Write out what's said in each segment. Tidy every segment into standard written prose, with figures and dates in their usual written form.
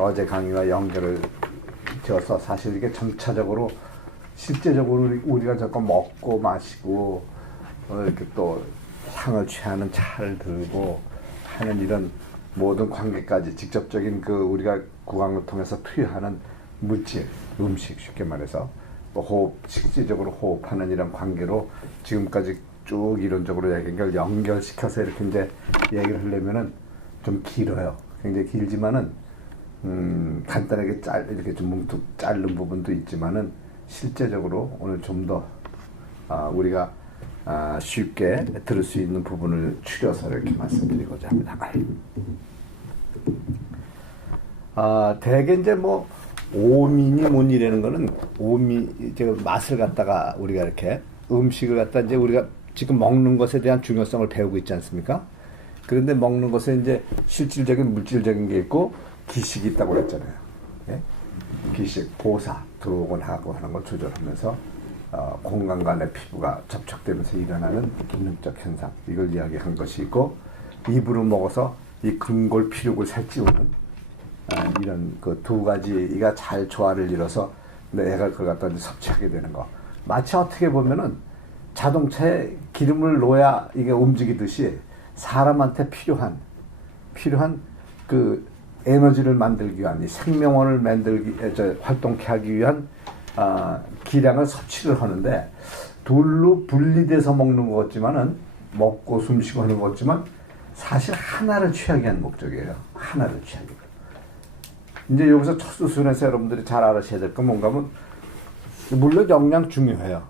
어제 강의와 연결을 지어서 사실 이게 점차적으로 실제적으로 우리가 자꾸 먹고 마시고 이렇게 또 향을 취하는 차를 들고 하는 이런 모든 관계까지 직접적인 그 우리가 구강을 통해서 투여하는 물질, 음식 쉽게 말해서 또 호흡, 실질적으로 호흡하는 이런 관계로 지금까지 쭉 이론적으로 얘기한 걸 연결시켜서 이렇게 이제 얘기를 하려면은 좀 길어요. 굉장히 길지만은 간단하게 이렇게 좀 뭉툭 자른 부분도 있지만은 실제적으로 오늘 좀 더 우리가 쉽게 들을 수 있는 부분을 추려서 이렇게 말씀드리고자 합니다. 대개 이제 뭐 오미니 뭔이라는 거는 제가 맛을 갖다가 우리가 이렇게 음식을 갖다 이제 우리가 지금 먹는 것에 대한 중요성을 배우고 있지 않습니까? 그런데 먹는 것에 이제 실질적인 물질적인 게 있고 기식이 있다고 그랬잖아요. 예? 기식, 보사, 들어오곤 하고 하는 걸 조절하면서 공간 간의 피부가 접촉되면서 일어나는 기능적 현상, 이걸 이야기한 것이 있고, 입으로 먹어서 이 근골, 피륙을 살찌우는 이런 그 두 가지가 잘 조화를 이뤄서 내가 그걸 갖다 섭취하게 되는 거. 마치 어떻게 보면은 자동차에 기름을 넣어야 이게 움직이듯이 사람한테 필요한 그 에너지를 만들기 위한, 이 생명원을 활동케 하기 위한 기량을 섭취를 하는데, 둘로 분리돼서 먹는 것 같지만은, 먹고 숨쉬고 하는 것 같지만 사실 하나를 취하기 위한 목적이에요. 하나를 취하기 위한. 이제 여기서 첫 수순에서 여러분들이 잘 알아셔야 될 건 뭔가 하면, 물론 영양 중요해요.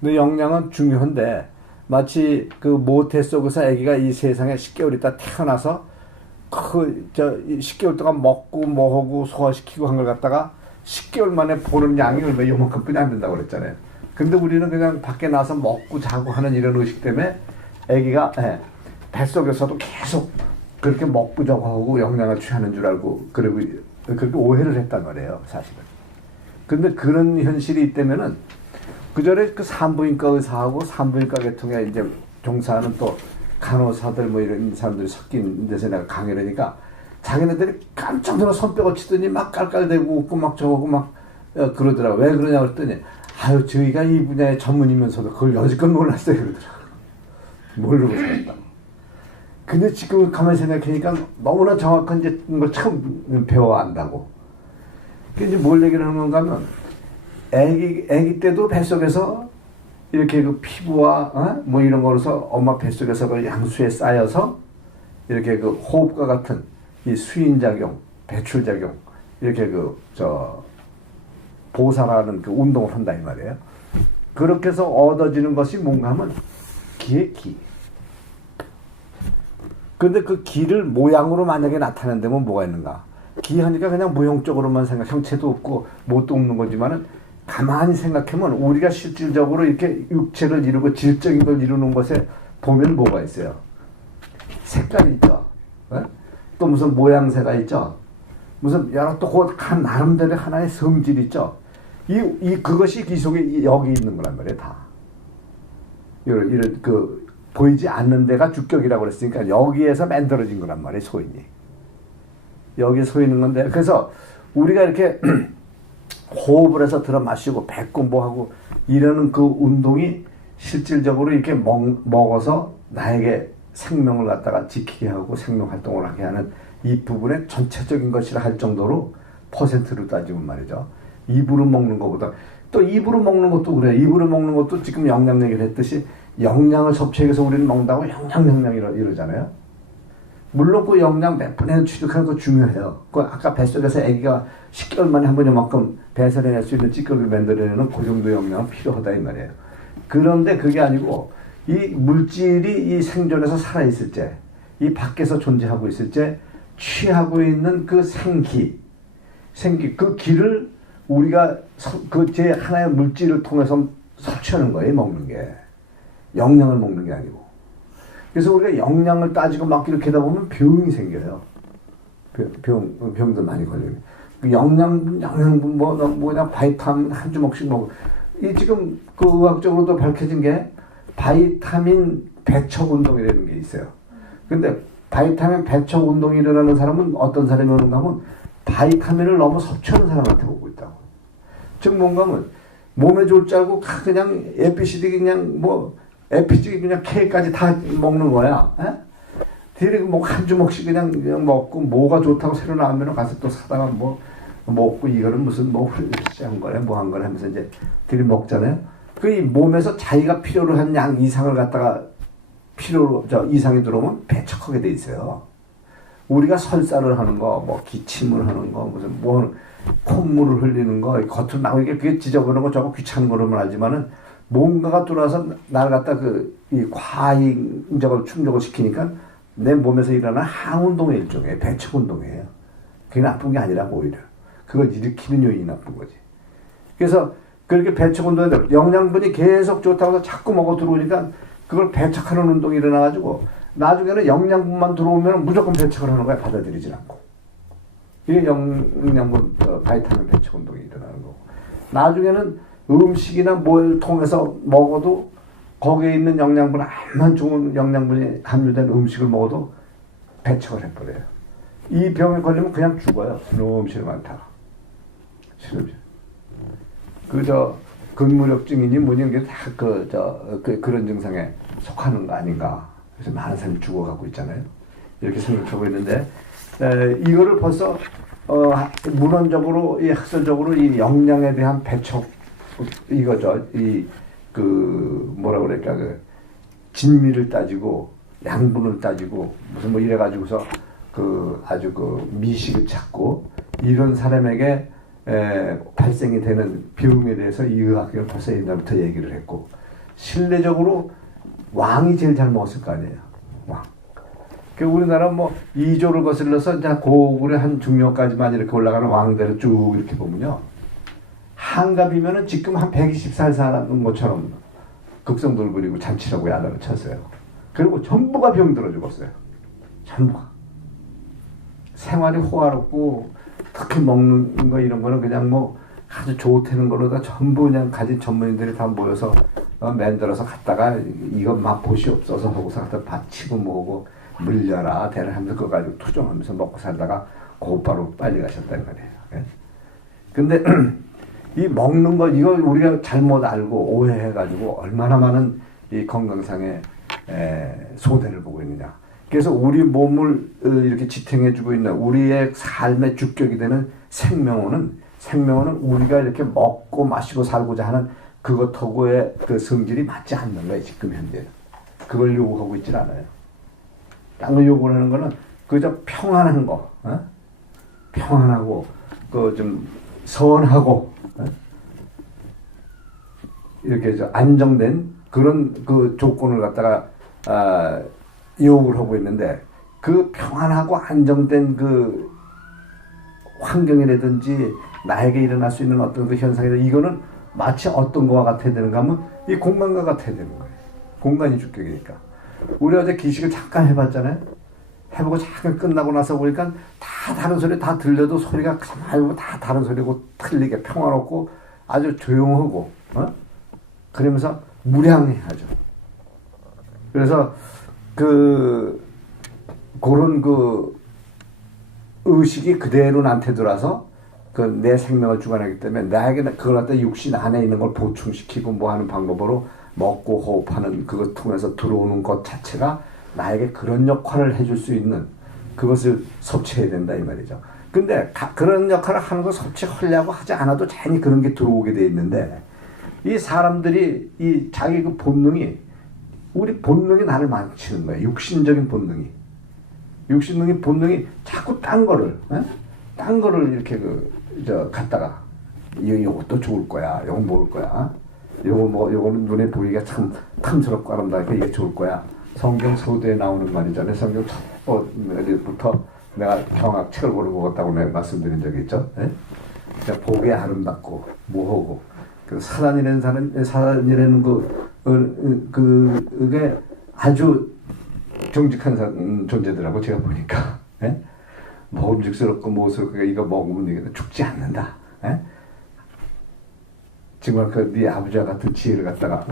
근데 영양은 중요한데 마치 그 모태 속에서 아기가 이 세상에 10개월 있다 태어나서 10개월 동안 먹고 뭐하고 소화시키고 한 걸 갖다가 10개월 만에 보는 양이 얼마 요만큼뿐이 안 된다고 그랬잖아요. 근데 우리는 그냥 밖에 나서 먹고 자고 하는 이런 의식 때문에 아기가 뱃속에서도 계속 그렇게 먹고 자고 하고 영양을 취하는 줄 알고 그리고 그렇게 오해를 했단 말이에요, 사실은. 근데 그런 현실이 있다면은 그 전에 그 산부인과 의사하고 산부인과 계통에 이제 종사하는 또 간호사들 뭐 이런 사람들이 섞인 데서 내가 강의를 하니까 자기네들이 깜짝 놀라 손뼉을 치더니 막 깔깔대고 웃고 막 저러고 막 그러더라고. 왜 그러냐고 그랬더니 아유 저희가 이 분야의 전문이면서도 그걸 여지껏 몰랐어요 그러더라고. 모르고 살았다. 근데 지금 가만히 생각하니까 너무나 정확한 이제 걸 처음 배워야 한다고. 이제 뭘 얘기를 하는 건가 하면 애기 때도 뱃속에서 이렇게 그 피부와 뭐 이런 거로서 엄마 뱃속에서 그 양수에 쌓여서 이렇게 그 호흡과 같은 이 수인작용, 배출작용 이렇게 보살하는 그 운동을 한다 이 말이에요. 그렇게 해서 얻어지는 것이 뭔가 하면 기의 기. 근데 그 기를 모양으로 만약에 나타낸다면 뭐가 있는가? 기 하니까 그냥 무형적으로만 형체도 없고 못도 없는 거지만은 가만히 생각하면 우리가 실질적으로 이렇게 육체를 이루고 질적인 걸 이루는 것에 보면 뭐가 있어요? 색깔이 있죠. 또 무슨 모양새가 있죠. 무슨 여러 또 나름대로 하나의 성질이 있죠. 그것이 이 속에 여기 있는 거란 말이에요, 다. 이런 보이지 않는 데가 주격이라고 그랬으니까 여기에서 만들어진 거란 말이에요, 소인이. 여기에 서 있는 건데, 그래서 우리가 이렇게 호흡을 해서 들어 마시고 뱉고 뭐하고 이러는 그 운동이 실질적으로 이렇게 먹어서 나에게 생명을 갖다가 지키게 하고 생명 활동을 하게 하는 이 부분의 전체적인 것이라 할 정도로 퍼센트로 따지면 말이죠. 입으로 먹는 것보다 또 입으로 먹는 것도 그래요. 입으로 먹는 것도 지금 영양 얘기를 했듯이 영양을 섭취해서 우리는 먹는다고 영양 이러잖아요. 물론 그 영양 몇 분에 취득하는 거 중요해요. 그 아까 뱃속에서 아기가 10개월 만에 한 번 이만큼 배설해낼 수 있는 찌꺼기를 만들어내는 그 정도 영양은 필요하다 이 말이에요. 그런데 그게 아니고 이 물질이 이 생존에서 살아있을 때, 이 밖에서 존재하고 있을 때 취하고 있는 그 생기 그 기를 우리가 제 하나의 물질을 통해서 섭취하는 거예요. 먹는 게. 영양을 먹는 게 아니고. 그래서 우리가 영양을 따지고 막 이렇게 하다 보면 병이 생겨요. 병들 많이 걸려요. 영양분 뭐냐 바이타민 한 주먹씩 먹고. 이 지금 그 의학적으로도 밝혀진 게 바이타민 배척 운동이라는 게 있어요. 근데 바이타민 배척 운동이 일어나는 사람은 어떤 사람이 오는가 하면 바이타민을 너무 섭취하는 사람한테 오고 있다고. 즉 뭔가 뭐 몸에 좋을 줄 알고 그냥 ABCD 그냥 뭐 FG 그냥 K까지 다 먹는 거야. 뒤에 뭐 한 주먹씩 그냥 먹고 뭐가 좋다고 새로 나오면 가서 또 사다가 뭐 먹고 이거는 무슨 뭐 훌륭한 거래 뭐 한 거래 하면서 이제 들이 먹잖아요. 그 몸에서 자기가 필요로 한 양 이상을 갖다가 필요로 이상이 들어오면 배척하게 돼 있어요. 우리가 설사를 하는 거, 뭐 기침을 하는 거, 무슨 뭐 콧물을 흘리는 거, 겉으로 나오게 그게 지저분한 거 저거 귀찮은 거로만 하지만은 뭔가가 들어와서 나를 갖다 이 과잉적으로 충족을 시키니까 내 몸에서 일어나는 항운동의 일종이에요. 배척운동이에요. 그게 나쁜 게 아니라고 오히려. 그걸 일으키는 요인이 나쁜 거지. 그래서 그렇게 배척운동인데 영양분이 계속 좋다고 해서 자꾸 먹어 들어오니까 그걸 배척하는 운동이 일어나가지고 나중에는 영양분만 들어오면 무조건 배척을 하는 거야. 받아들이지 않고. 이게 영양분, 바이타민 배척 운동이 일어나는 거고. 나중에는 음식이나 뭘 통해서 먹어도 거기에 있는 영양분, 암만 좋은 영양분이 함유된 음식을 먹어도 배척을 해버려요. 이 병에 걸리면 그냥 죽어요. 너무 많다가. 실험실. 근무력증이니 뭐니 게 다 그런 증상에 속하는 거 아닌가. 그래서 많은 사람이 죽어가고 있잖아요. 이렇게 생각하고 있는데, 이거를 벌써, 문헌적으로, 이 학설적으로 이 영양에 대한 배척, 이거죠. 뭐라 그럴까, 진미를 따지고, 양분을 따지고, 무슨 뭐 이래가지고서, 아주 미식을 찾고, 이런 사람에게, 발생이 되는 병에 대해서 이 의학계는 벌써 옛날부터 얘기를 했고, 실내적으로 왕이 제일 잘 먹었을 거 아니에요. 왕. 그 우리나라 뭐 2조를 거슬러서 이제 고구려 한 중령까지만 이렇게 올라가는 왕대로 쭉 이렇게 보면요. 한갑이면은 지금 한 120살 사는 것처럼 극성들 부리고 잔치라고 야단을 쳤어요. 그리고 전부가 병들어 죽었어요. 전부가. 생활이 호화롭고 특히 먹는 거 이런 거는 그냥 뭐 아주 좋다는 걸로 다 전부 그냥 가진 전문인들이 다 모여서 만들어서 갔다가 이거 맛보시 없어서 하고서 갖다 바치고 뭐고 물려라 대를 하면서 그거 가지고 투정하면서 먹고 살다가 곧바로 빨리 가셨다는 거예요. 예? 근데 이 먹는 거 이거 우리가 잘못 알고 오해해가지고 얼마나 많은 이 건강상의 소대를 보고 있느냐. 그래서 우리 몸을 이렇게 지탱해주고 있는 우리의 삶의 주격이 되는 생명원은 우리가 이렇게 먹고 마시고 살고자 하는 그것하고의 그 성질이 맞지 않는 거예요. 지금 현재. 그걸 요구하고 있질 않아요. 딴 요구를 하는 거는 그저 평안한 거, 평안하고 좀 선하고 이렇게 안정된 그런 그 조건을 갖다가 요구를 하고 있는데 그 평안하고 안정된 그 환경이라든지 나에게 일어날 수 있는 어떤 그 현상이든 이거는 마치 어떤 거와 같아야 되는가 하면 이 공간과 같아야 되는 거예요. 공간이 주격이니까. 우리 어제 기식을 잠깐 해봤잖아요. 해보고 잠깐 끝나고 나서 보니까 다 다른 소리 다 들려도 소리가 가만히 다 다른 소리고 틀리게 평화롭고 아주 조용하고 그러면서 무량해하죠. 그래서 그런 의식이 그대로 나한테 들어와서 내 생명을 주관하기 때문에 나에게 그걸 갖다 육신 안에 있는 걸 보충시키고 뭐 하는 방법으로 먹고 호흡하는 그것 통해서 들어오는 것 자체가 나에게 그런 역할을 해줄 수 있는 그것을 섭취해야 된다 이 말이죠. 근데 그런 역할을 하는 거 섭취하려고 하지 않아도 자연히 그런 게 들어오게 돼 있는데 이 사람들이 이 자기 그 본능이 우리 본능이 나를 망치는 거예요. 육신적인 본능이. 육신적인 본능이 자꾸 딴 거를 이렇게 갖다가 요것도 좋을 거야. 요거 먹을 거야. 요거는 눈에 보기가 참 탐스럽고 아름답게 이게 좋을 거야. 성경 서두에 나오는 말이잖아요. 성경 첫 번부터 내가 경학 책을 고르고 먹었다고 내가 말씀드린 적이 있죠. 보기에 아름답고 뭐하고 사단이라는 그게 아주 정직한 존재더라고 제가 보니까. 먹음직스럽고 뭐스럽고 이거 먹으면 이게 죽지 않는다. 정말 네 아버지와 같은 지혜를 갖다가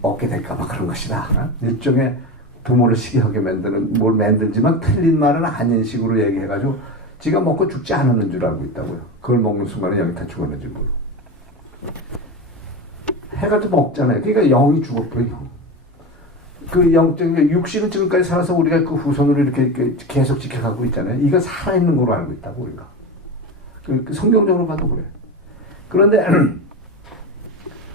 얻게 될까봐 그런 것이다. 일종의 부모를 시기하게 만드는 뭘 만들지만 틀린 말은 아닌 식으로 얘기해가지고 지가 먹고 죽지 않았는 줄 알고 있다고요. 그걸 먹는 순간에 영이 다 죽었는지 모르고. 해가 또 먹잖아요. 그러니까 영이 죽었고요. 그 영적인 육신은 지금까지 살아서 우리가 그 후손으로 이렇게 계속 지켜가고 있잖아요. 이거 살아있는 걸로 알고 있다고 우리가. 그 성경적으로 봐도 그래. 그런데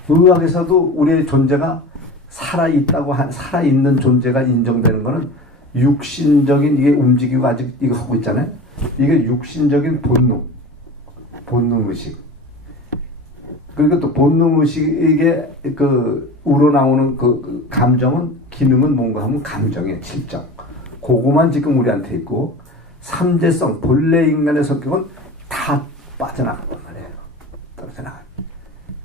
의학에서도 우리의 존재가 살아있다고 살아있는 존재가 인정되는 거는 육신적인 이게 움직이고 아직 이거 하고 있잖아요. 이게 육신적인 본능 의식. 그리고 또 본능 의식에 그 우러나오는 그 감정은 기능은 뭔가 하면 감정의 질적. 그거만 지금 우리한테 있고 삼재성 본래 인간의 성격은 다 빠져나갔단 말이에요. 떨어져 나가.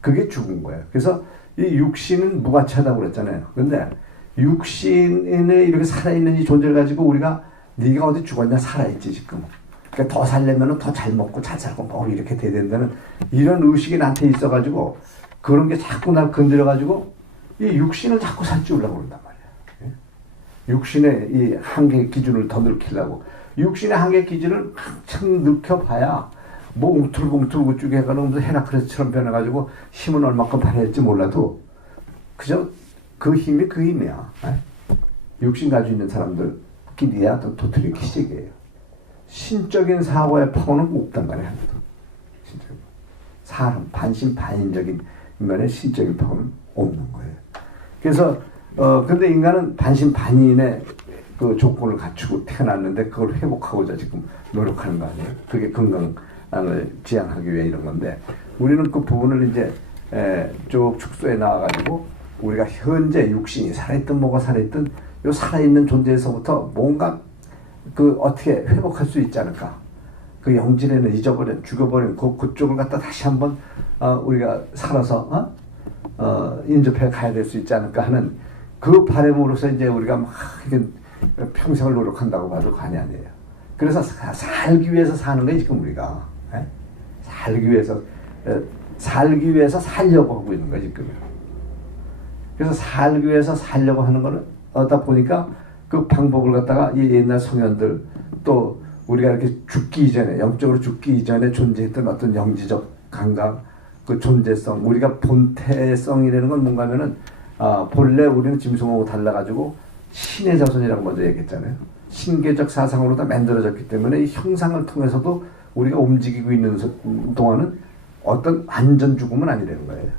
그게 죽은 거예요. 그래서 이 육신은 무가치하다고 그랬잖아요. 근데 육신에 이렇게 살아있는 이 존재를 가지고 우리가 네가 어디 죽었냐 살아있지 지금. 그러니까 더 살려면 더 잘 먹고 잘 살고 뭐 이렇게 돼야 된다는 이런 의식이 나한테 있어가지고 그런 게 자꾸 날 건드려가지고 이 육신을 자꾸 살찌우려고 그런단 말이야. 육신의 이 한계 기준을 더 넓히려고. 육신의 한계 기준을 한참 넓혀봐야 뭐 웅틀웅틀 우쭈게 해가지고 헤라클레스처럼 변해가지고 힘은 얼마큼 발휘할지 몰라도 그저 그 힘이 그 힘이야. 육신 가지고 있는 사람들 끼리야 도토리 기적이에요. 신적인 사고의 파워는 없단 말이야. 사람 반신반인적인 인간의 신적인 파워는 없는 거예요. 그래서 근데 인간은 반신반인의 그 조건을 갖추고 태어났는데 그걸 회복하고자 지금 노력하는 거 아니에요. 그게 건강을 지향하기 위해 이런 건데 우리는 그 부분을 이제 쭉 축소해 나와가지고 우리가 현재 육신이 살아있든 뭐가 살아있든 요 살아있는 존재에서부터 뭔가 그 어떻게 회복할 수 있지 않을까. 그 영질에는 잊어버린 죽어버린 그쪽을 갖다 다시 한번 우리가 살아서 인접해 가야 될 수 있지 않을까 하는 그 바람으로서 이제 우리가 막 평생을 노력한다고 봐도 과언이 아니에요. 그래서 살기 위해서 사는 거예요 지금 우리가. 살기 위해서 살려고 하고 있는 거예요 지금. 그래서 살기 위해서 살려고 하는 거는 어다 보니까 그 방법을 갖다가 이 옛날 성현들 또 우리가 이렇게 죽기 이전에 영적으로 죽기 이전에 존재했던 어떤 영지적 감각 그 존재성 우리가 본태성이라는 건 뭔가 하면은 본래 우리는 짐승하고 달라가지고 신의 자손이라고 먼저 얘기했잖아요. 신계적 사상으로 다 만들어졌기 때문에 이 형상을 통해서도 우리가 움직이고 있는 동안은 어떤 완전 죽음은 아니라는 거예요.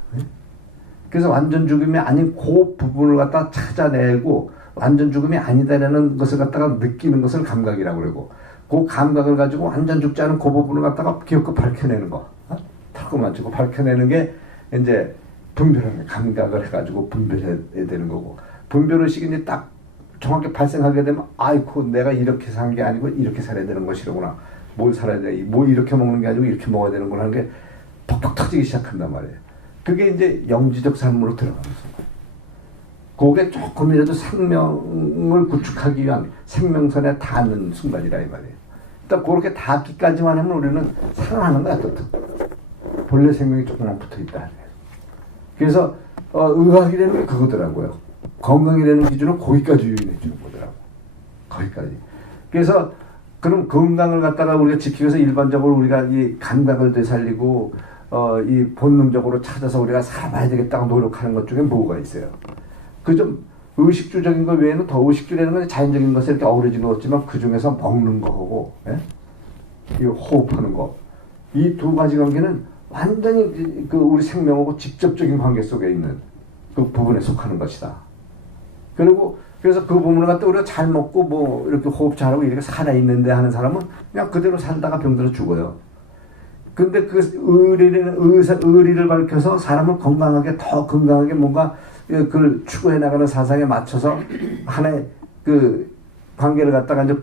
그래서 완전 죽음이 아닌 그 부분을 갖다 찾아내고 완전 죽음이 아니다라는 것을 갖다가 느끼는 것을 감각이라고 그러고 그 감각을 가지고 완전 죽지 않은 그 부분을 갖다가 기어코 밝혀내는 거. 턱을 맞추고 밝혀내는 게 이제 분별하는 감각을 해가지고 분별해야 되는 거고 분별의식이 이제 딱 정확히 발생하게 되면 아이고 내가 이렇게 산 게 아니고 이렇게 살아야 되는 것이로구나. 뭘 살아야 돼. 뭐 이렇게 먹는 게 아니고 이렇게 먹어야 되는구나 하는 게 퍽퍽 터지기 시작한단 말이에요. 그게 이제 영지적 삶으로 들어가면서 그게 조금이라도 생명을 구축하기 위한 생명선에 닿는 순간이라 이 말이에요. 일단 그렇게 닿기까지만 하면 우리는 살아나는 거야. 또 본래 생명이 조금만 붙어있다. 그래서 의학이라는 게 그거더라고요. 건강이라는 기준은 거기까지 유인해 주는 거더라고. 거기까지. 그래서 그럼 건강을 갖다가 우리가 지키기 위해서 일반적으로 우리가 이 감각을 되살리고 이 본능적으로 찾아서 우리가 살아봐야 되겠다고 노력하는 것 중에 뭐가 있어요. 그 좀 의식주적인 것 외에는 더 의식주라는 건 자연적인 것에 이렇게 어우러지는 거지만 그 중에서 먹는 거하고 이 호흡하는 거 이 두 가지 관계는 완전히 그 우리 생명하고 직접적인 관계 속에 있는 그 부분에 속하는 것이다. 그리고 그래서 그 부분을 갖다 우리가 잘 먹고 뭐 이렇게 호흡 잘하고 이렇게 살아있는데 하는 사람은 그냥 그대로 살다가 병들어 죽어요. 근데 그 의리를 밝혀서 사람을 건강하게 더 건강하게 뭔가 그걸 추구해 나가는 사상에 맞춰서 하나의 그 관계를 갖다가 이제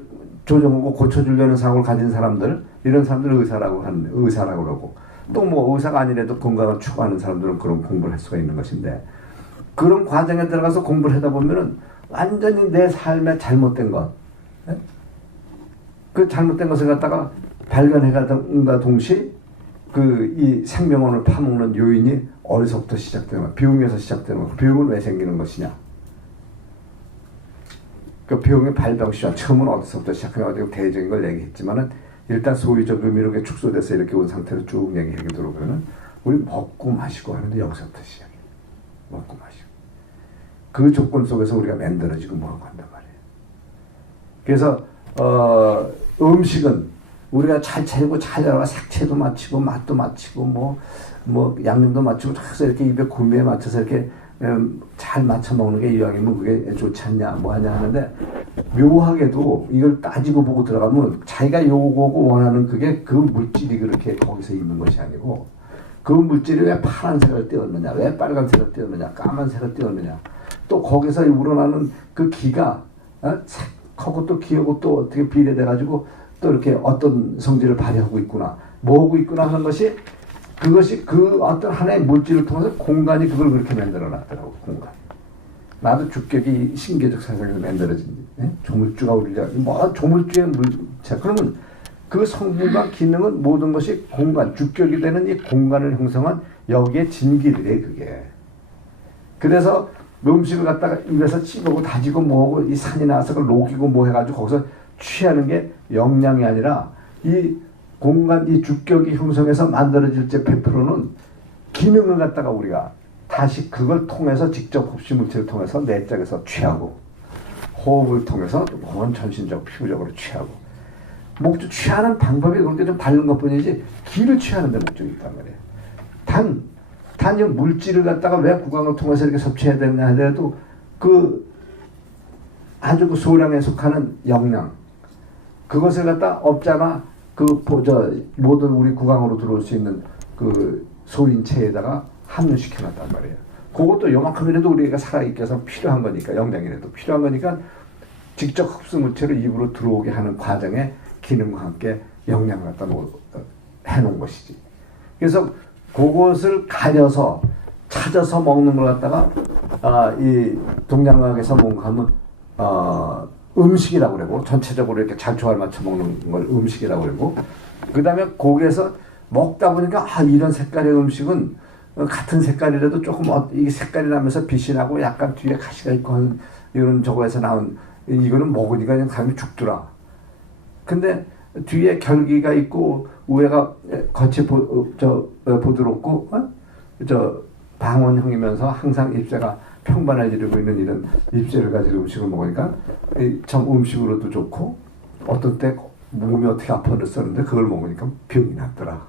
조정하고 고쳐주려는 사고를 가진 사람들 이런 사람들을 의사라고 그러고 또 뭐 의사가 아니라도 건강을 추구하는 사람들은 그런 공부를 할 수가 있는 것인데 그런 과정에 들어가서 공부를 하다 보면은 완전히 내 삶의 잘못된 것 그 잘못된 것을 갖다가 발견해가던가 동시에 그 이 생명원을 파먹는 요인이 어디서부터 시작되는 거야? 병에서 시작되는 거야. 병은 왜 생기는 것이냐? 그 병의 발병 시간 처음은 어디서부터 시작해가지고 대적인 걸 얘기했지만은 일단 소위적 의미로 축소돼서 이렇게 온 상태로 쭉 얘기하게 들어오면은 우리 먹고 마시고 하는데 여기서부터 시작이에요. 먹고 마시고. 그 조건 속에서 우리가 만들어지고 뭐하고 한단 말이에요. 그래서 음식은 우리가 잘 채고 잘 알아 색채도 맞추고 맛도 맞추고 뭐 양념도 맞추고 해서 이렇게 입에 구미에 맞춰서 이렇게 잘 맞춰 먹는 게 이왕이면 그게 좋지 않냐 뭐 하냐 하는데 묘하게도 이걸 따지고 보고 들어가면 자기가 요거고 원하는 그게 그 물질이 그렇게 거기서 있는 것이 아니고 그 물질이 왜 파란색을 띄웠느냐 왜 빨간색을 띄웠느냐 까만색을 띄웠느냐 또 거기서 우러나는 그 기가 색하고 또 기하고 또 어떻게 비례돼 가지고 또 이렇게 어떤 성질을 발휘하고 있구나 뭐하고 있구나 하는 것이 그것이 그 어떤 하나의 물질을 통해서 공간이 그걸 그렇게 만들어 놨더라고 공간. 나도 주격이 신계적 사상에서 만들어진 조물주가 우리가 뭐 조물주의 물자 그러면 그 성분과 기능은 모든 것이 공간 주격이 되는 이 공간을 형성한 여기에 진기들이에요 그게. 그래서 음식을 갖다가 입에서 씹고 다지고 뭐하고 이 산이 나와서 그걸 녹이고 뭐 해가지고 거기서 취하는 게 영양이 아니라 이 공간 이 주격이 형성해서 만들어질 제 100%는 기능을 갖다가 우리가 다시 그걸 통해서 직접 흡수 물질을 통해서 내 짝에서 취하고 호흡을 통해서 혹은 전신적 피부적으로 취하고 목적 취하는 방법이 그렇게 좀 다른 것뿐이지 기를 취하는 데 목적이 있단 말이에요. 단 물질을 갖다가 왜 구강을 통해서 이렇게 섭취해야 되느냐 하더라도 그 아주 그 소량에 속하는 영양 그것을 갖다 업자가 모든 우리 구강으로 들어올 수 있는 그 소인체에다가 함유시켜놨단 말이에요. 그것도 요만큼이라도 우리가 살아있게 해서 필요한 거니까 영양이라도 필요한 거니까 직접 흡수 물체를 입으로 들어오게 하는 과정에 기능과 함께 영양을 갖다 해놓은 것이지. 그래서 그것을 가려서 찾아서 먹는 걸 갖다가 이 동양학에서 뭔가 하면 음식이라고 그러고 전체적으로 이렇게 장초를 맞춰 먹는 걸 음식이라고 그러고 그 다음에 거기에서 먹다 보니까 이런 색깔의 음식은 같은 색깔이라도 조금 이게 색깔이 나면서 빛이 나고 약간 뒤에 가시가 있고 하는 이런 저거에서 나온 이거는 먹으니까 그냥 사람이 죽더라. 근데 뒤에 결기가 있고 위에가 겉이 부드럽고 방언형이면서 항상 입새가 평반해지려고 있는 이런 입새를 가지고 음식을 먹으니까 참 음식으로도 좋고 어떤 때 몸이 어떻게 아파졌었는데 그걸 먹으니까 병이 났더라.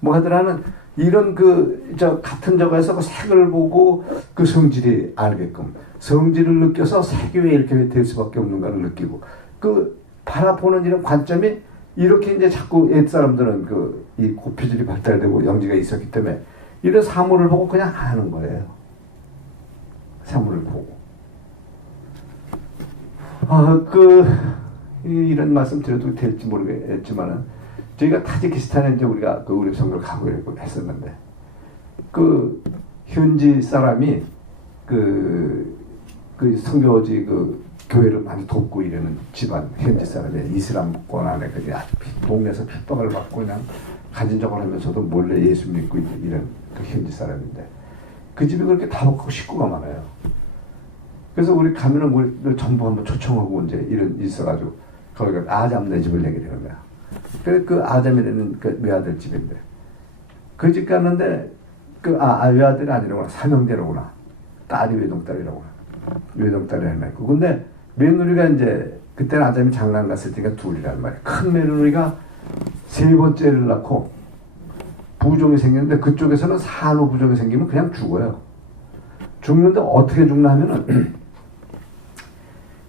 뭐 하더라는 이런 같은 저거에서 그 색을 보고 그 성질이 알게끔 성질을 느껴서 색이 왜 이렇게 될 수밖에 없는가를 느끼고 그 바라보는 이런 관점이 이렇게 이제 자꾸 옛 사람들은 이 고피질이 발달되고 영지가 있었기 때문에 이런 사물을 보고 그냥 아는 거예요. 사물을 보고. 이런 말씀 드려도 될지 모르겠지만은, 저희가 타지키스탄에 이제 우리가 우리 선교를 가고 했었는데, 현지 사람이 선교지 교회를 많이 돕고 이러는 집안, 현지 사람이 이슬람권 안에 동네에서 핍박을 받고 그냥 간신적으로 하면서도 몰래 예수 믿고 이런 현지 사람인데, 그 집이 그렇게 다복하고 식구가 많아요. 그래서 우리 가면은 우리 전부 한번 초청하고 이제 이런 있어가지고 거기가 아잠네 집을 내게 되는 거야. 그래 그 아잠이라는 외아들 집인데 그 집 갔는데 외아들이 아니라구나 삼형제라구나 딸이 외동딸이라구나 외동딸이 하나 있고 근데 며느리가 이제 그때는 아잠이 장난 갔을 때가 둘이란 말이야. 큰 며느리가 세 번째를 낳고 부종이 생기는데 그쪽에서는 산후 부종이 생기면 그냥 죽어요. 죽는데 어떻게 죽나 하면은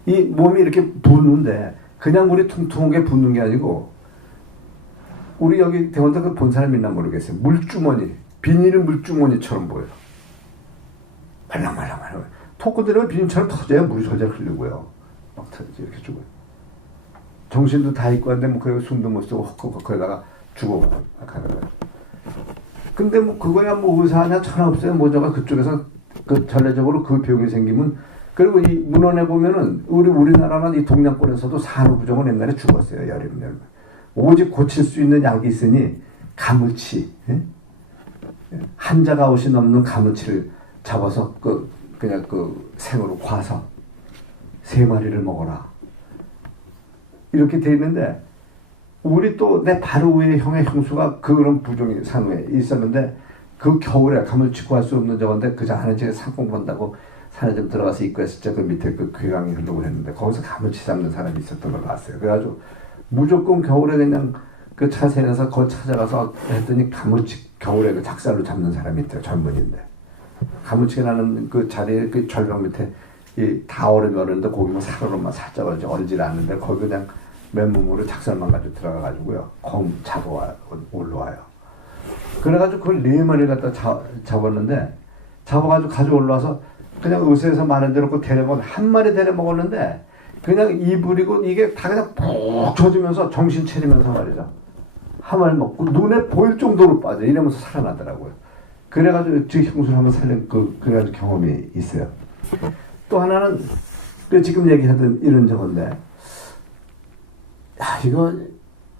이 몸이 이렇게 붓는데 그냥 우리 퉁퉁하게 붓는 게 아니고 우리 여기 대원도 본 사람 있나 모르겠어요. 물주머니 비닐은 물주머니처럼 보여요. 말랑말랑 토크들은 비닐처럼 터져요. 물이 저절 흐르고요. 막 터지지 이렇게 죽어요. 정신도 다 있고 한데 뭐 숨도 못 쓰고 헉헉거리다가 죽어가는 거예요. 근데 그거야 의사하냐 천하 없어요. 저가 그쪽에서 전례적으로 그 병이 생기면 그리고 이 문헌에 보면은 우리나라는 이 동양권에서도 산후부종은 옛날에 죽었어요. 여름. 오직 고칠 수 있는 약이 있으니 가무치, 한자가 옷이 넘는 가무치를 잡아서 그냥 생으로 과서 3마리를 먹어라. 이렇게 돼 있는데 우리 또 내 바로 위에 형의 형수가 그런 부종이 산후에 있었는데 그 겨울에 가물치고 할 수 없는 저건데 그저 하는 집에 상공 본다고 산에 좀 들어가서 입구에서 저 그 밑에 그 괴강이 흐르고 했는데 거기서 가물치 잡는 사람이 있었던 걸 봤어요. 그래가지고 무조건 겨울에 그냥 그 차선에서 거기 찾아가서 했더니 가물치 겨울에 그 작살로 잡는 사람이 있대요. 젊은이인데 가물치가 나는 그 자리에 그 절벽 밑에 다 얼어버렸는데 거기 뭐 사로로만 살짝 얼질 않는데 거기 그냥 맨몸으로 작살만 가지고 들어가가지고요. 검 잡아와 올라와요. 그래가지고 그걸 4마리를 갖다 잡았는데 잡아가지고 가지고 올라와서 그냥 의사에서 많은 대로 그 데려먹은 한 마리 데려먹었는데 그냥 이불이고 이게 다 그냥 푹 젖으면서 정신 차리면서 말이죠. 한 마리 먹고 눈에 보일 정도로 빠져 이러면서 살아나더라고요. 그래가지고 제 형수를 한번 살린 그래가지고 경험이 있어요. 또 하나는 그 지금 얘기하던 이런 저건데 야 이거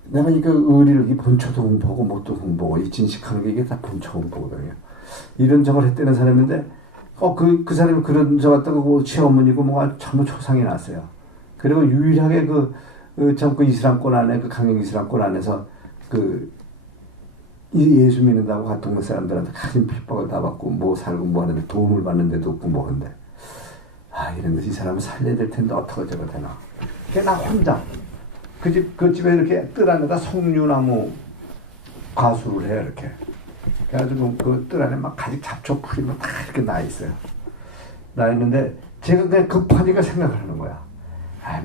내가 이거 의리를 이 본초도 공부하고 뭣도 공부하고 이 진식하는 게 이게 다 본초 공부거든요. 이런 저걸 했다는 사람인데 그 사람이 그런 저 같다고 그 시어머니고 뭐가 전부 초상이 났어요. 그리고 유일하게 그 이슬람권 안에 그 강경 이슬람권 안에서 예수 믿는다고 같은 사람들한테 가진 핍박을 다 받고 뭐 살고 뭐 하는데 도움을 받는 데도 없고 뭐 한데 이런데 이 사람을 살려야 될 텐데 어떻게 저거 되나. 그게 나 혼자 그 집에 이렇게 뜰 안에다 석류나무 과수를 해요 이렇게. 그래가지고 그 뜰 안에 막 가지 잡초 풀이 막 다 이렇게 나 있어요. 나 있는데 제가 그냥 급하니까 생각을 하는 거야.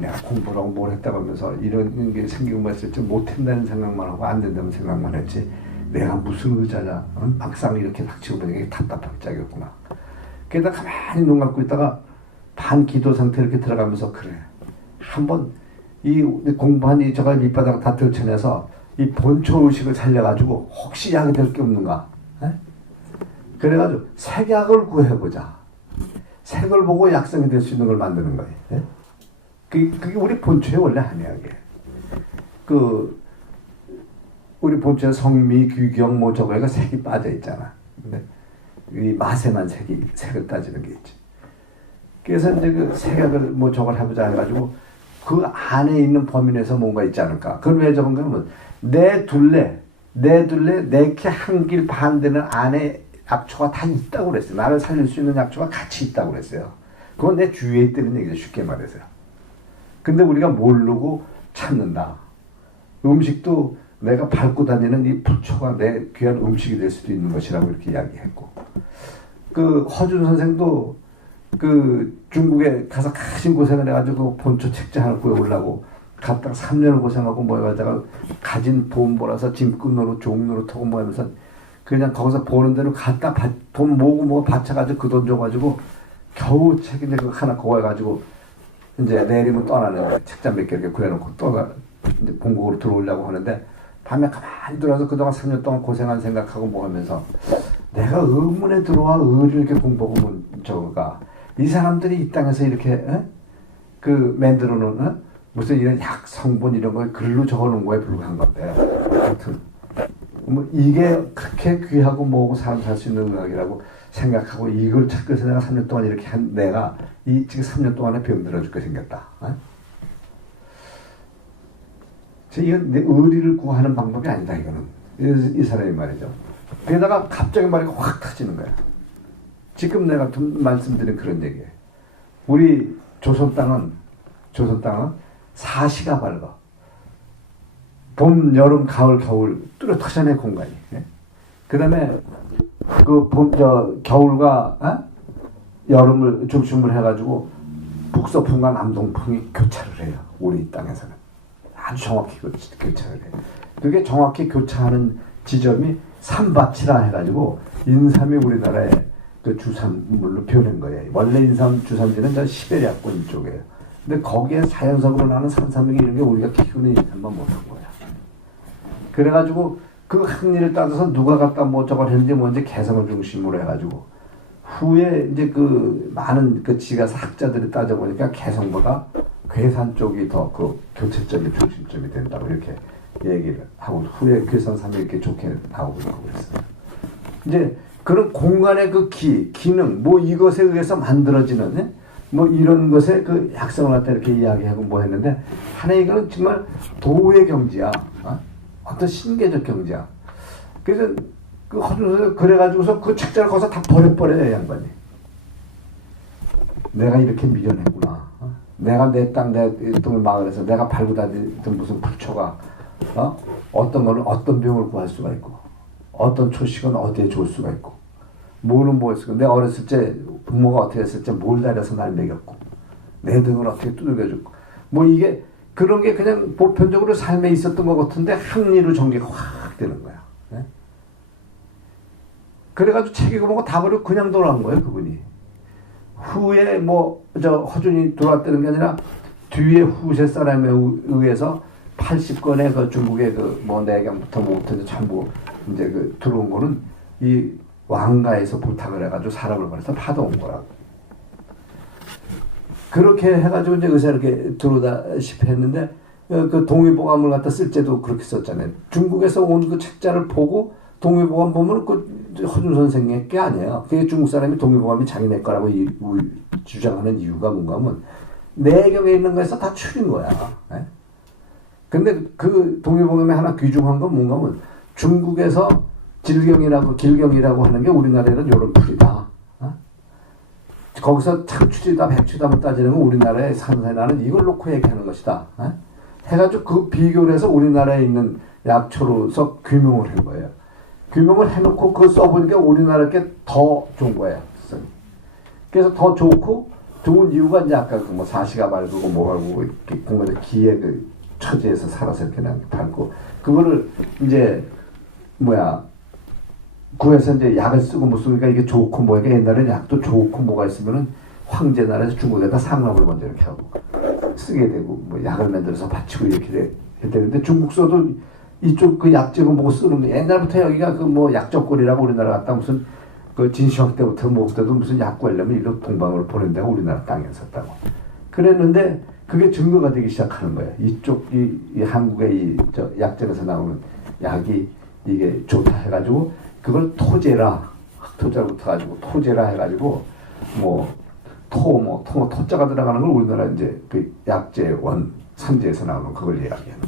내가 공부라고 뭘 했다고 하면서 이런 게 생기고 했을 때 못한다는 생각만 하고 안 된다는 생각만 했지 내가 무슨 의자냐. 막상 이렇게 닥치고 보니까 이게 답답하게 짝이었구나. 그래서 가만히 눈 감고 있다가 반 기도 상태 이렇게 들어가면서 그래. 한번 이 공부한 저가 밑바닥 다 들쳐내서 이 본초 의식을 살려가지고 혹시 약이 될 게 없는가. 에? 그래가지고 색약을 구해보자. 색을 보고 약성이 될 수 있는 걸 만드는 거예요. 에? 그게 우리 본초의 원래 한약이에요. 우리 본초에 성미, 규경 뭐 저거가 색이 빠져 있잖아. 근데 이 맛에만 색을 따지는 게 있지. 그래서 이제 그 색약을 뭐 저걸 해보자 해가지고 그 안에 있는 범위 내에서 뭔가 있지 않을까. 그건 왜 저건가 하면 내 둘레 내게 한 길 반대는 안에 약초가 다 있다고 그랬어요. 나를 살릴 수 있는 약초가 같이 있다고 그랬어요. 그건 내 주위에 있다는 얘기죠. 쉽게 말해서요. 근데 우리가 모르고 찾는다. 음식도 내가 밟고 다니는 이 부초가 내 귀한 음식이 될 수도 있는 것이라고 이렇게 이야기했고 그 허준 선생도 그 중국에 가서 가신 고생을 해가지고 본초 책자 하나 구해오려고 갔다가 3년을 고생하고 뭐 해가다가 가진 돈 벌어서 짐꾼으로 종로로 타고 뭐 하면서 그냥 거기서 보는 대로 갔다 돈 모으고 뭐 바쳐가지고 그 돈 줘가지고 겨우 책 이제 하나 구해가지고 이제 내일이면 떠나는 거예요. 책자 몇 개 이렇게 구해놓고 이제 본국으로 들어오려고 하는데 밤에 가만히 들어와서 그동안 3년 동안 고생한 생각하고 뭐 하면서 내가 의문에 들어와 의리를 이렇게 공부하고 저거가 이 사람들이 이 땅에서 이렇게 만들어 놓은 무슨 이런 약 성분 이런 걸 글로 적어 놓은 거에 불과한 건데 하여튼 뭐 이게 그렇게 귀하고 뭐고 사람 살 수 있는 의학이라고 생각하고 이걸 찾고 해서 내가 3년 동안 이렇게 한 내가 이 지금 3년 동안에 병들어 죽게 생겼다. 이건 내 의리를 구하는 방법이 아니다 이거는 이 사람이 말이죠. 그러다가 갑자기 말이 확 터지는 거야. 지금 내가 말씀드린 그런 얘기예요. 우리 조선 땅은 사시가 밝아. 봄, 여름, 가을, 겨울 뚜렷하잖아요 공간이. 그 다음에 겨울과 여름을 중심으로 해가지고 북서풍과 남동풍이 교차를 해요. 우리 땅에서는 아주 정확히 교차를 해요. 그게 정확히 교차하는 지점이 삼밭이라 해가지고 인삼이 우리나라의 그 주산물로 표현한 거예요. 원래 인삼 주산지는 저 시베리아권 이쪽이에요. 근데 거기에 자연석으로 나는 산삼이 이런 게 우리가 키우는 인삼만 못한 거야. 그래가지고 그 항리를 따져서 누가 갖다 뭐 저걸 했는지 뭔지 개성을 중심으로 해가지고 후에 이제 그 많은 그 지가서 학자들이 따져보니까 개성보다 괴산 쪽이 더 그 교체점이 중심점이 된다고 이렇게 얘기를 하고 후에 괴산삼이 이렇게 좋게 나오고 그랬어요. 이제 그런 공간의 그 기능 뭐 이것에 의해서 만들어지는 뭐 이런 것에 그 약성을 갖다 이렇게 이야기하고 뭐 했는데 하나의 이거는 정말 도의 경지야. 어떤 신계적 경지야. 그래서 그 허준서 그래가지고서 그 책자를 거기서 다 버려버려요, 양반이. 내가 이렇게 미련했구나. 내가 내 땅, 내 땅을 막으래서 내가 밟고 다니던 무슨 불초가 어떤 거는 어떤 병을 구할 수가 있고 어떤 초식은 어디에 좋을 수가 있고 뭐는 뭐였을까. 내가 어렸을 때 부모가 어떻게 했을 때 뭘 달여서 날 먹였고 내 등을 어떻게 두들겨줬고 뭐 이게 그런 게 그냥 보편적으로 삶에 있었던 것 같은데 항리로 전개가 확 되는 거야. 네? 그래가지고 책 읽어보고 다 버리고 그냥 돌아온 거예요, 그분이. 후에 뭐 저 허준이 돌아왔다는 게 아니라 뒤에 후세 사람에 의해서 80건의 그 중국의 그 뭐 내경부터 뭐부터 전부 이제 그 들어온 거는 이 왕가에서 부탁을 해가지고 사람을 보내서 받아온 거라고. 그렇게 해가지고 이제 의사 이렇게 들어오다시피 했는데 그 동의보감을 갖다 쓸 때도 그렇게 썼잖아요. 중국에서 온 그 책자를 보고 동의보감 보면 그 허준 선생의 게 아니에요. 그게 중국 사람이 동의보감이 자기네 거라고 주장하는 이유가 뭔가 하면 내경에 있는 거에서 다 추린 거야. 네? 근데 그 동의보감에 하나 귀중한 건 뭔가 하면 중국에서 길경이라고 하는 게 우리나라에는 이런 풀이다. 거기서 창추지다 백추다만 따지는 건 우리나라의 산세나는 이걸 놓고 얘기하는 것이다. 해가지고 그 비교를 해서 우리나라에 있는 약초로서 규명을 한 거예요. 규명을 해놓고 그거 써보니까 우리나라께 더 좋은 거예요. 그래서 더 좋고 좋은 이유가 이제 아까 그 뭐 사시가 밝고 뭐 밝고 이렇게 공간의 기의 그 처지에서 살아서 이렇게 밝고 그거를 이제 구해서 이제 약을 쓰고 뭐 쓰니까 이게 좋고 뭐가 옛날에는 약도 좋고 뭐가 있으면은 황제 나라에서 중국에다 상납을 먼저 이렇게 하고 쓰게 되고 뭐 약을 만들어서 바치고 이렇게 해야 되는데 중국서도 이쪽 그 약재고 뭐고 쓰는 게 옛날부터 여기가 그 뭐 약적골이라고 우리나라 갔다 무슨 그 진시황 때부터 뭐 그때도 무슨 약 구하려면 이런 동방으로 보낸 데가 우리나라 땅에 있었다고 그랬는데 그게 증거가 되기 시작하는 거예요. 이쪽 이 한국의 이 저 약재에서 나오는 약이 이게 좋다 해가지고 그걸 토제라 흑토자부터 가지고 토제라 해가지고 토자가 들어가는 걸 우리나라 이제 그 약재 원 산재에서 나오는 그걸 이야기하는.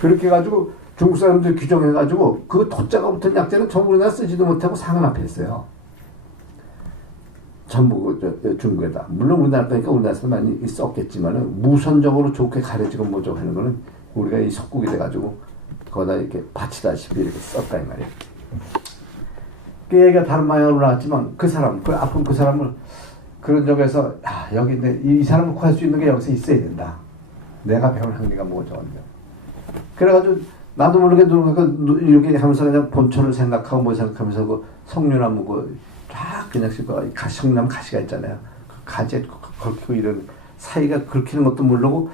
그렇게 해가지고 중국 사람들 규정해가지고 그 토자가 붙은 약재는 전부 우리나라 쓰지도 못하고 상은 앞에 있어요. 전부 중국에다. 물론 우리나라 거니까 우리나라에서 많이 썼겠지만은 무선적으로 좋게 가려지고 뭐죠 하는 거는 우리가 이 속국이 돼가지고 거기다 이렇게 바치다시피 이렇게 썼다 이 말이에요. 그 얘기가 다른 방향으로 나왔지만 그 사람, 그 아픈 그 사람을 그런 점에서 여기 이 사람을 구할 수 있는 게 여기서 있어야 된다. 내가 배운 학리가 뭐죠? 그래가지고 나도 모르게 이렇게 하면서 그냥 본초를 생각하고 뭐 생각하면서 그 석류나무 쫙 그냥 성나무 가시가 있잖아요. 그 가지에 걸키고 이런 사이가 긁히는 것도 모르고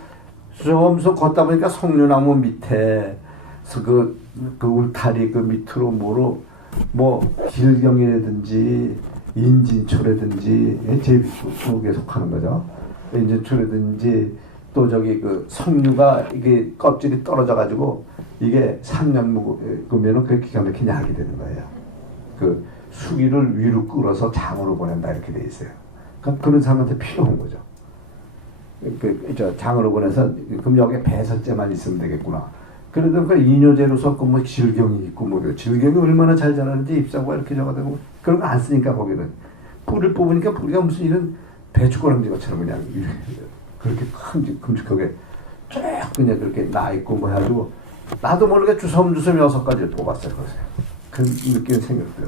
조금씩 걷다 보니까 석류나무 밑에 그 울타리 그 밑으로 뭐 길경이라든지 인진초라든지 제비국에 속하는 거죠. 인진초라든지 또 저기 그 석류가 이게 껍질이 떨어져 가지고 이게 3년 묵으면은 그게 기가 막힌 약이 되는 거예요. 그 수기를 위로 끌어서 장으로 보낸다 이렇게 돼 있어요. 그러니까 그런 사람한테 필요한 거죠. 장으로 보내서 그럼 여기에 배설제만 있으면 되겠구나. 그러다 그 이뇨제로서 뭐 질경이 있고 뭐 질경이 얼마나 잘 자라는지 잎사귀가 이렇게 적어되고 그런 거 안 쓰니까 거기는 뿌리를 뽑으니까 뿌리가 무슨 이런 배추가랑지 것처럼 그냥 그렇게 큼직하게 쭉 그냥 그렇게 나 있고 뭐 해가지고 나도 모르게 주섬주섬 6가지를 뽑았어요. 그 느낌이 생겼어요.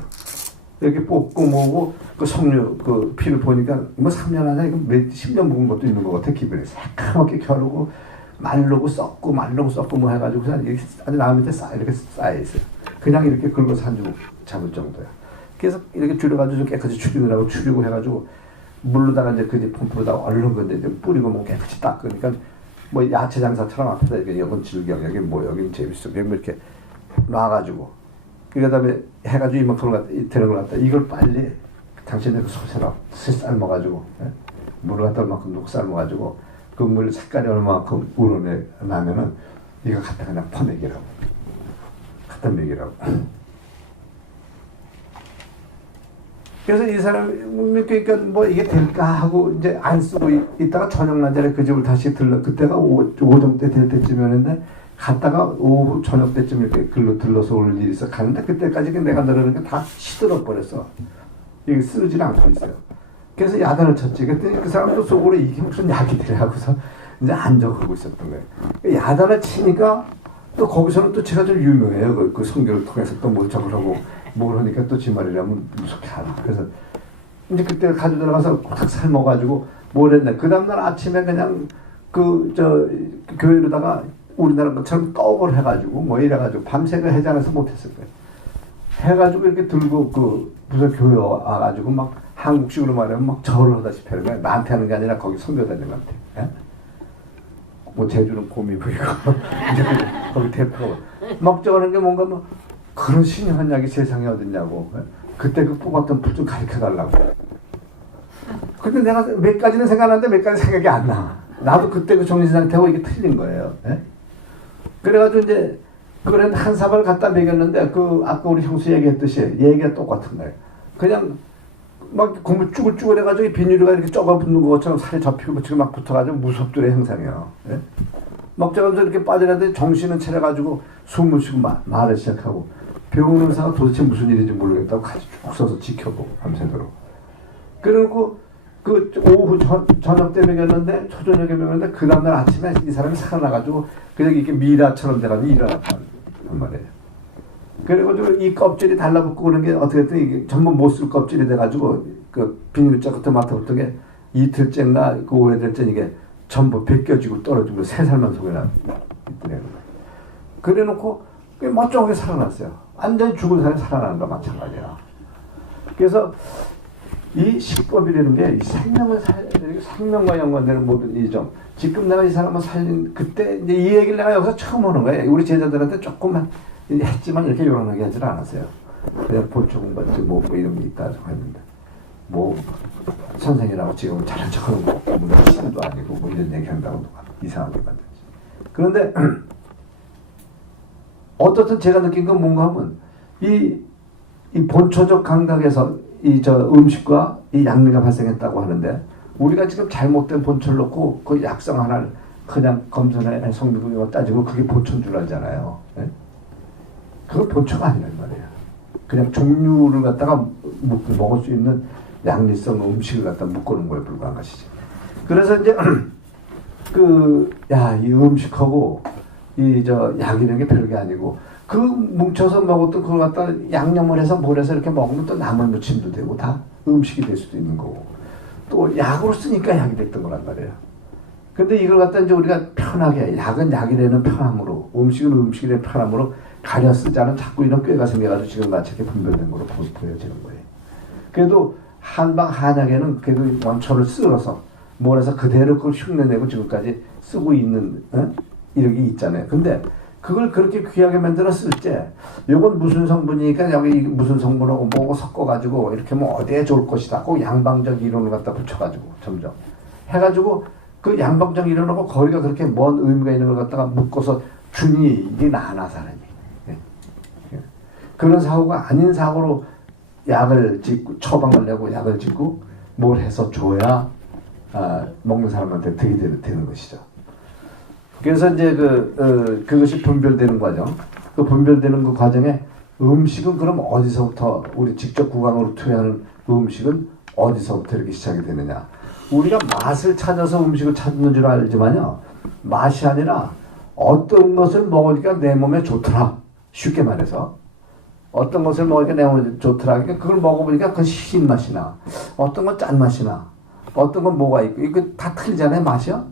이렇게 뽑고 뭐고 그 석류 그 피를 보니까 뭐 3년 안에 이거 10년 묵은 것도 있는 것 같아. 기분이 새까맣게 겨루고 말르고 썩고 뭐 해가지고 그냥 이렇게 아주 나무 밑에 이렇게 쌓여 있어요. 그냥 이렇게 긁어서 한 줄 잡을 정도야. 그래서 이렇게 줄여가지고 좀 깨끗이 추리느라고 추리고 해가지고 물로다가 이제 그 펌프로다가 얼른 건데 이제 뿌리고 뭐 깨끗이 닦으니까 뭐 야채 장사처럼 앞에다 이렇게 여긴 질경 여기 뭐 여긴 제비속 여기 이렇게 놔가지고 그 다음에 해가지고 이만큼을 되는 걸 갖다 이걸 빨리 당신의 그 소세라 삶아가지고 물을 갖다 얼마큼 넣고 삶아가지고 그 물 색깔이 얼마만큼 우러나면은 이거 갖다 그냥 퍼내기라고 갖다 먹이라고. 그래서 이 사람이 그러니까 뭐 이게 될까 하고 이제 안 쓰고 있다가 저녁 낮에 그 집을 다시 그때가 오전 때 될 때쯤이었는데 갔다가 오후 저녁 때쯤 이렇게 들러서 올 일이 있어 가는데 그때까지 내가 늘어는 게 다 시들어 버렸어. 이게 쓰질 않고 있어요. 그래서 야단을 쳤지. 그때 그 사람도 속으로 이게 무슨 약이더래 하고서 이제 안 적하고 있었던 거예요. 야단을 치니까 또 거기서는 또 제가 좀 유명해요. 그 성경을 통해서 또 뭘 적으라고 뭘 하니까 또 지 말이라면 무섭게 하라. 그래서 이제 그때 가지고 들어가서 딱 삶아가지고 뭘 했네. 그 다음날 아침에 그냥 교회로다가 우리나라 것처럼 떡을 해가지고 뭐 이래가지고 밤새 그 해장해서 못했을 거예요. 해가지고 이렇게 들고 무슨 교회 와가지고 막 한국식으로 말하면 막 절을 하다시피 하는 거야. 나한테 하는 게 아니라 거기 선교사님한테. 예? 뭐 제주는 곰이 보이고 거기 대표가 막 저러는 게 뭔가 뭐 그런 신령한 약이 세상에 어딨냐고. 예? 그때 그 뽑았던 풀 좀 가르쳐달라고. 근데 내가 몇 가지는 생각나는데 몇 가지 생각이 안 나. 나도 그때 그 정신 상태하고 이게 틀린 거예요. 예? 그래가지고 이제 그걸 한 사발 갖다 먹였는데 아까 우리 형수 얘기했듯이 얘기가 똑같은 거예요. 그냥 막 고무 쭈글쭈글 해가지고 비닐이가 이렇게 쩍어 붙는 것처럼 살이 접히고 지금 막 붙어가지고 무섭더래 형상이요. 예? 먹자면서 이렇게 빠져나는데 정신은 차려가지고 숨을 쉬고 말을 시작하고 병원 의사가 도대체 무슨 일인지 모르겠다고 같이 쭉 서서 지켜보고 밤새도록. 그리고 그 오후 저녁 때 먹였는데 초저녁에 먹였는데 그 다음날 아침에 이 사람이 살아나가지고 그냥 이렇게 미라처럼 돼가지고 일어났단 말이에요. 그리고 이 껍질이 달라붙고 그런 게 어떻게 됐든 이게 전부 못 쓸 껍질이 돼가지고 그 비닐자 끝에 맡아붙은 게 이틀째나 그 오래될째 이게 전부 벗겨지고 떨어지고 3살만 속에 있더래요. 그래 놓고 멀쩡하게 살아났어요. 완전히 죽은 사람이 살아나는 거와 마찬가지야. 그래서 이 식법이라는 게 이 생명과 연관되는 모든 이 점. 지금 내가 이 사람을 살린 그때 이제 이 얘기를 내가 여기서 처음 하는 거예요. 우리 제자들한테 조금만 했지만 이렇게 요란하게 하지는 않았어요. 그냥 본초공 같이 뭐 이런 게 있다 했는데 뭐 선생이라고 지금 잘한 척하는 거 없고 뭐 신도 아니고 뭐 이런 얘기 한다고 이상하게 만들지. 그런데 어떻든 제가 느낀 건 뭔가 하면 이 본초적 감각에서 음식과 이 양미가 발생했다고 하는데 우리가 지금 잘못된 본초를 놓고 그 약성 하나를 그냥 검선의 성미금이와 따지고 그게 본초인 줄 알잖아요. 네? 그건 본초가 아니란 말이에요. 그냥 종류를 갖다가 먹을 수 있는 양리성 음식을 갖다 묶어놓은 거에 불과한 것이지. 그래서 이제 이 음식하고 약이라는 게 별게 아니고 그 뭉쳐서 먹었던 그걸 갖다 양념을 해서 뭘 해서 이렇게 먹으면 또 나물 무침도 되고 다 음식이 될 수도 있는 거고 또 약으로 쓰니까 약이 됐던 거란 말이에요. 근데 이걸 갖다 이제 우리가 편하게 약은 약이라는 편함으로 음식은 음식이라는 편함으로 가려 쓰자는 자꾸 이런 꾀가 생겨가지고 지금 마치 이렇게 분별된 거로 보여지는 거예요. 그래도 한약에는 그래도 원초를 쓸어서 뭘 해서 그대로 그걸 흉내내고 지금까지 쓰고 있는 이런 게 있잖아요. 근데 그걸 그렇게 귀하게 만들어 쓸 때 이건 무슨 성분이니까 여기 무슨 성분하고 뭐고 섞어가지고 이렇게 뭐 어디에 좋을 것이다. 꼭 양방적 이론을 갖다 붙여가지고 점점 해가지고 그 양방적 이론하고 거리가 그렇게 먼 의미가 있는 걸 갖다가 묶어서 주니 이게 나나 사람이 그런 사고가 아닌 사고로 약을 짓고 처방을 내고 약을 짓고 뭘 해서 줘야 먹는 사람한테 득이 되는 것이죠. 그래서 이제 그것이 분별되는 과정. 그 분별되는 그 과정에 음식은 그럼 어디서부터 우리 직접 구강으로 투여하는 그 음식은 어디서부터 이렇게 시작이 되느냐. 우리가 맛을 찾아서 음식을 찾는 줄 알지만요. 맛이 아니라 어떤 것을 먹으니까 내 몸에 좋더라. 쉽게 말해서. 어떤 것을 먹으니까 내 몸에 좋더라. 그러니까 그걸 먹어보니까 그 신맛이 나. 어떤 건 짠맛이 나. 어떤 건 뭐가 있고. 이거 다 틀리잖아요. 맛이요.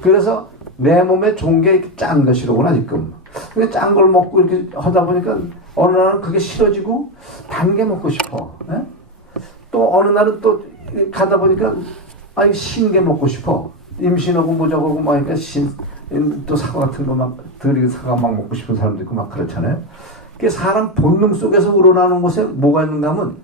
그래서 내 몸에 좋은 게 짠 것이로구나 지금. 근데 짠 걸 먹고 이렇게 하다 보니까 어느 날은 그게 싫어지고 단 게 먹고 싶어. 에? 또 어느 날은 또 가다 보니까 신 게 먹고 싶어. 임신하고 뭐저고 막 그러니까 또 사과 같은 거 막 들이고 사과 막 먹고 싶은 사람도 있고 막 그렇잖아요. 그 사람 본능 속에서 우러나오는 것에 뭐가 있는가 하면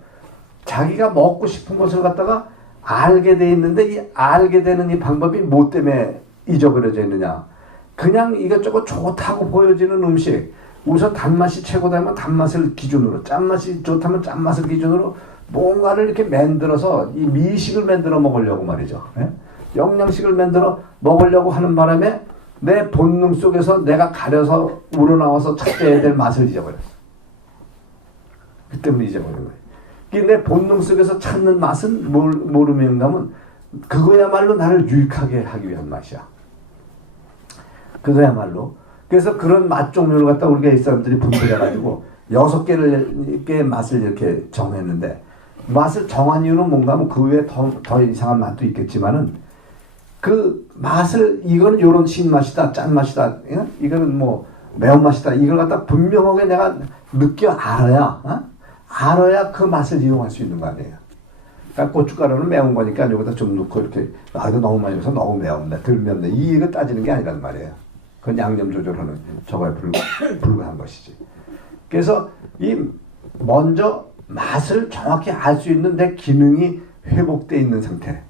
자기가 먹고 싶은 것을 갖다가 알게 돼 있는데 이 알게 되는 이 방법이 뭐 때문에 잊어버려져 있느냐. 그냥 이것저것 좋다고 보여지는 음식 우선 단맛이 최고다면 단맛을 기준으로 짠맛이 좋다면 짠맛을 기준으로 뭔가를 이렇게 만들어서 이 미식을 만들어 먹으려고 말이죠. 예? 영양식을 만들어 먹으려고 하는 바람에 내 본능 속에서 내가 가려서 우러나와서 찾아야 될 맛을 잊어버렸어. 그 때문에 잊어버린 거예요. 내 본능 속에서 찾는 맛은 모르면 그거야말로 나를 유익하게 하기 위한 맛이야. 그거야말로. 그래서 그런 맛 종류를 갖다 우리가 이 사람들이 분별해가지고 6개의 맛을 이렇게 정했는데, 맛을 정한 이유는 뭔가 하면 그 외에 더 이상한 맛도 있겠지만은 그 맛을, 이거는 요런 신맛이다, 짠맛이다, 이거는 뭐 매운맛이다, 이걸 갖다 분명하게 내가 느껴 알아야 그 맛을 이용할 수 있는 거 아니에요. 그러니까 고춧가루는 매운 거니까 여기다 좀 넣고 이렇게, 이거 너무 많이 넣어서 너무 매운데, 덜 맵네, 이거 따지는 게 아니란 말이에요. 그건 양념 조절하는 저거에 불과한 것이지. 그래서 먼저 맛을 정확히 알 수 있는 내 기능이 회복되어 있는 상태.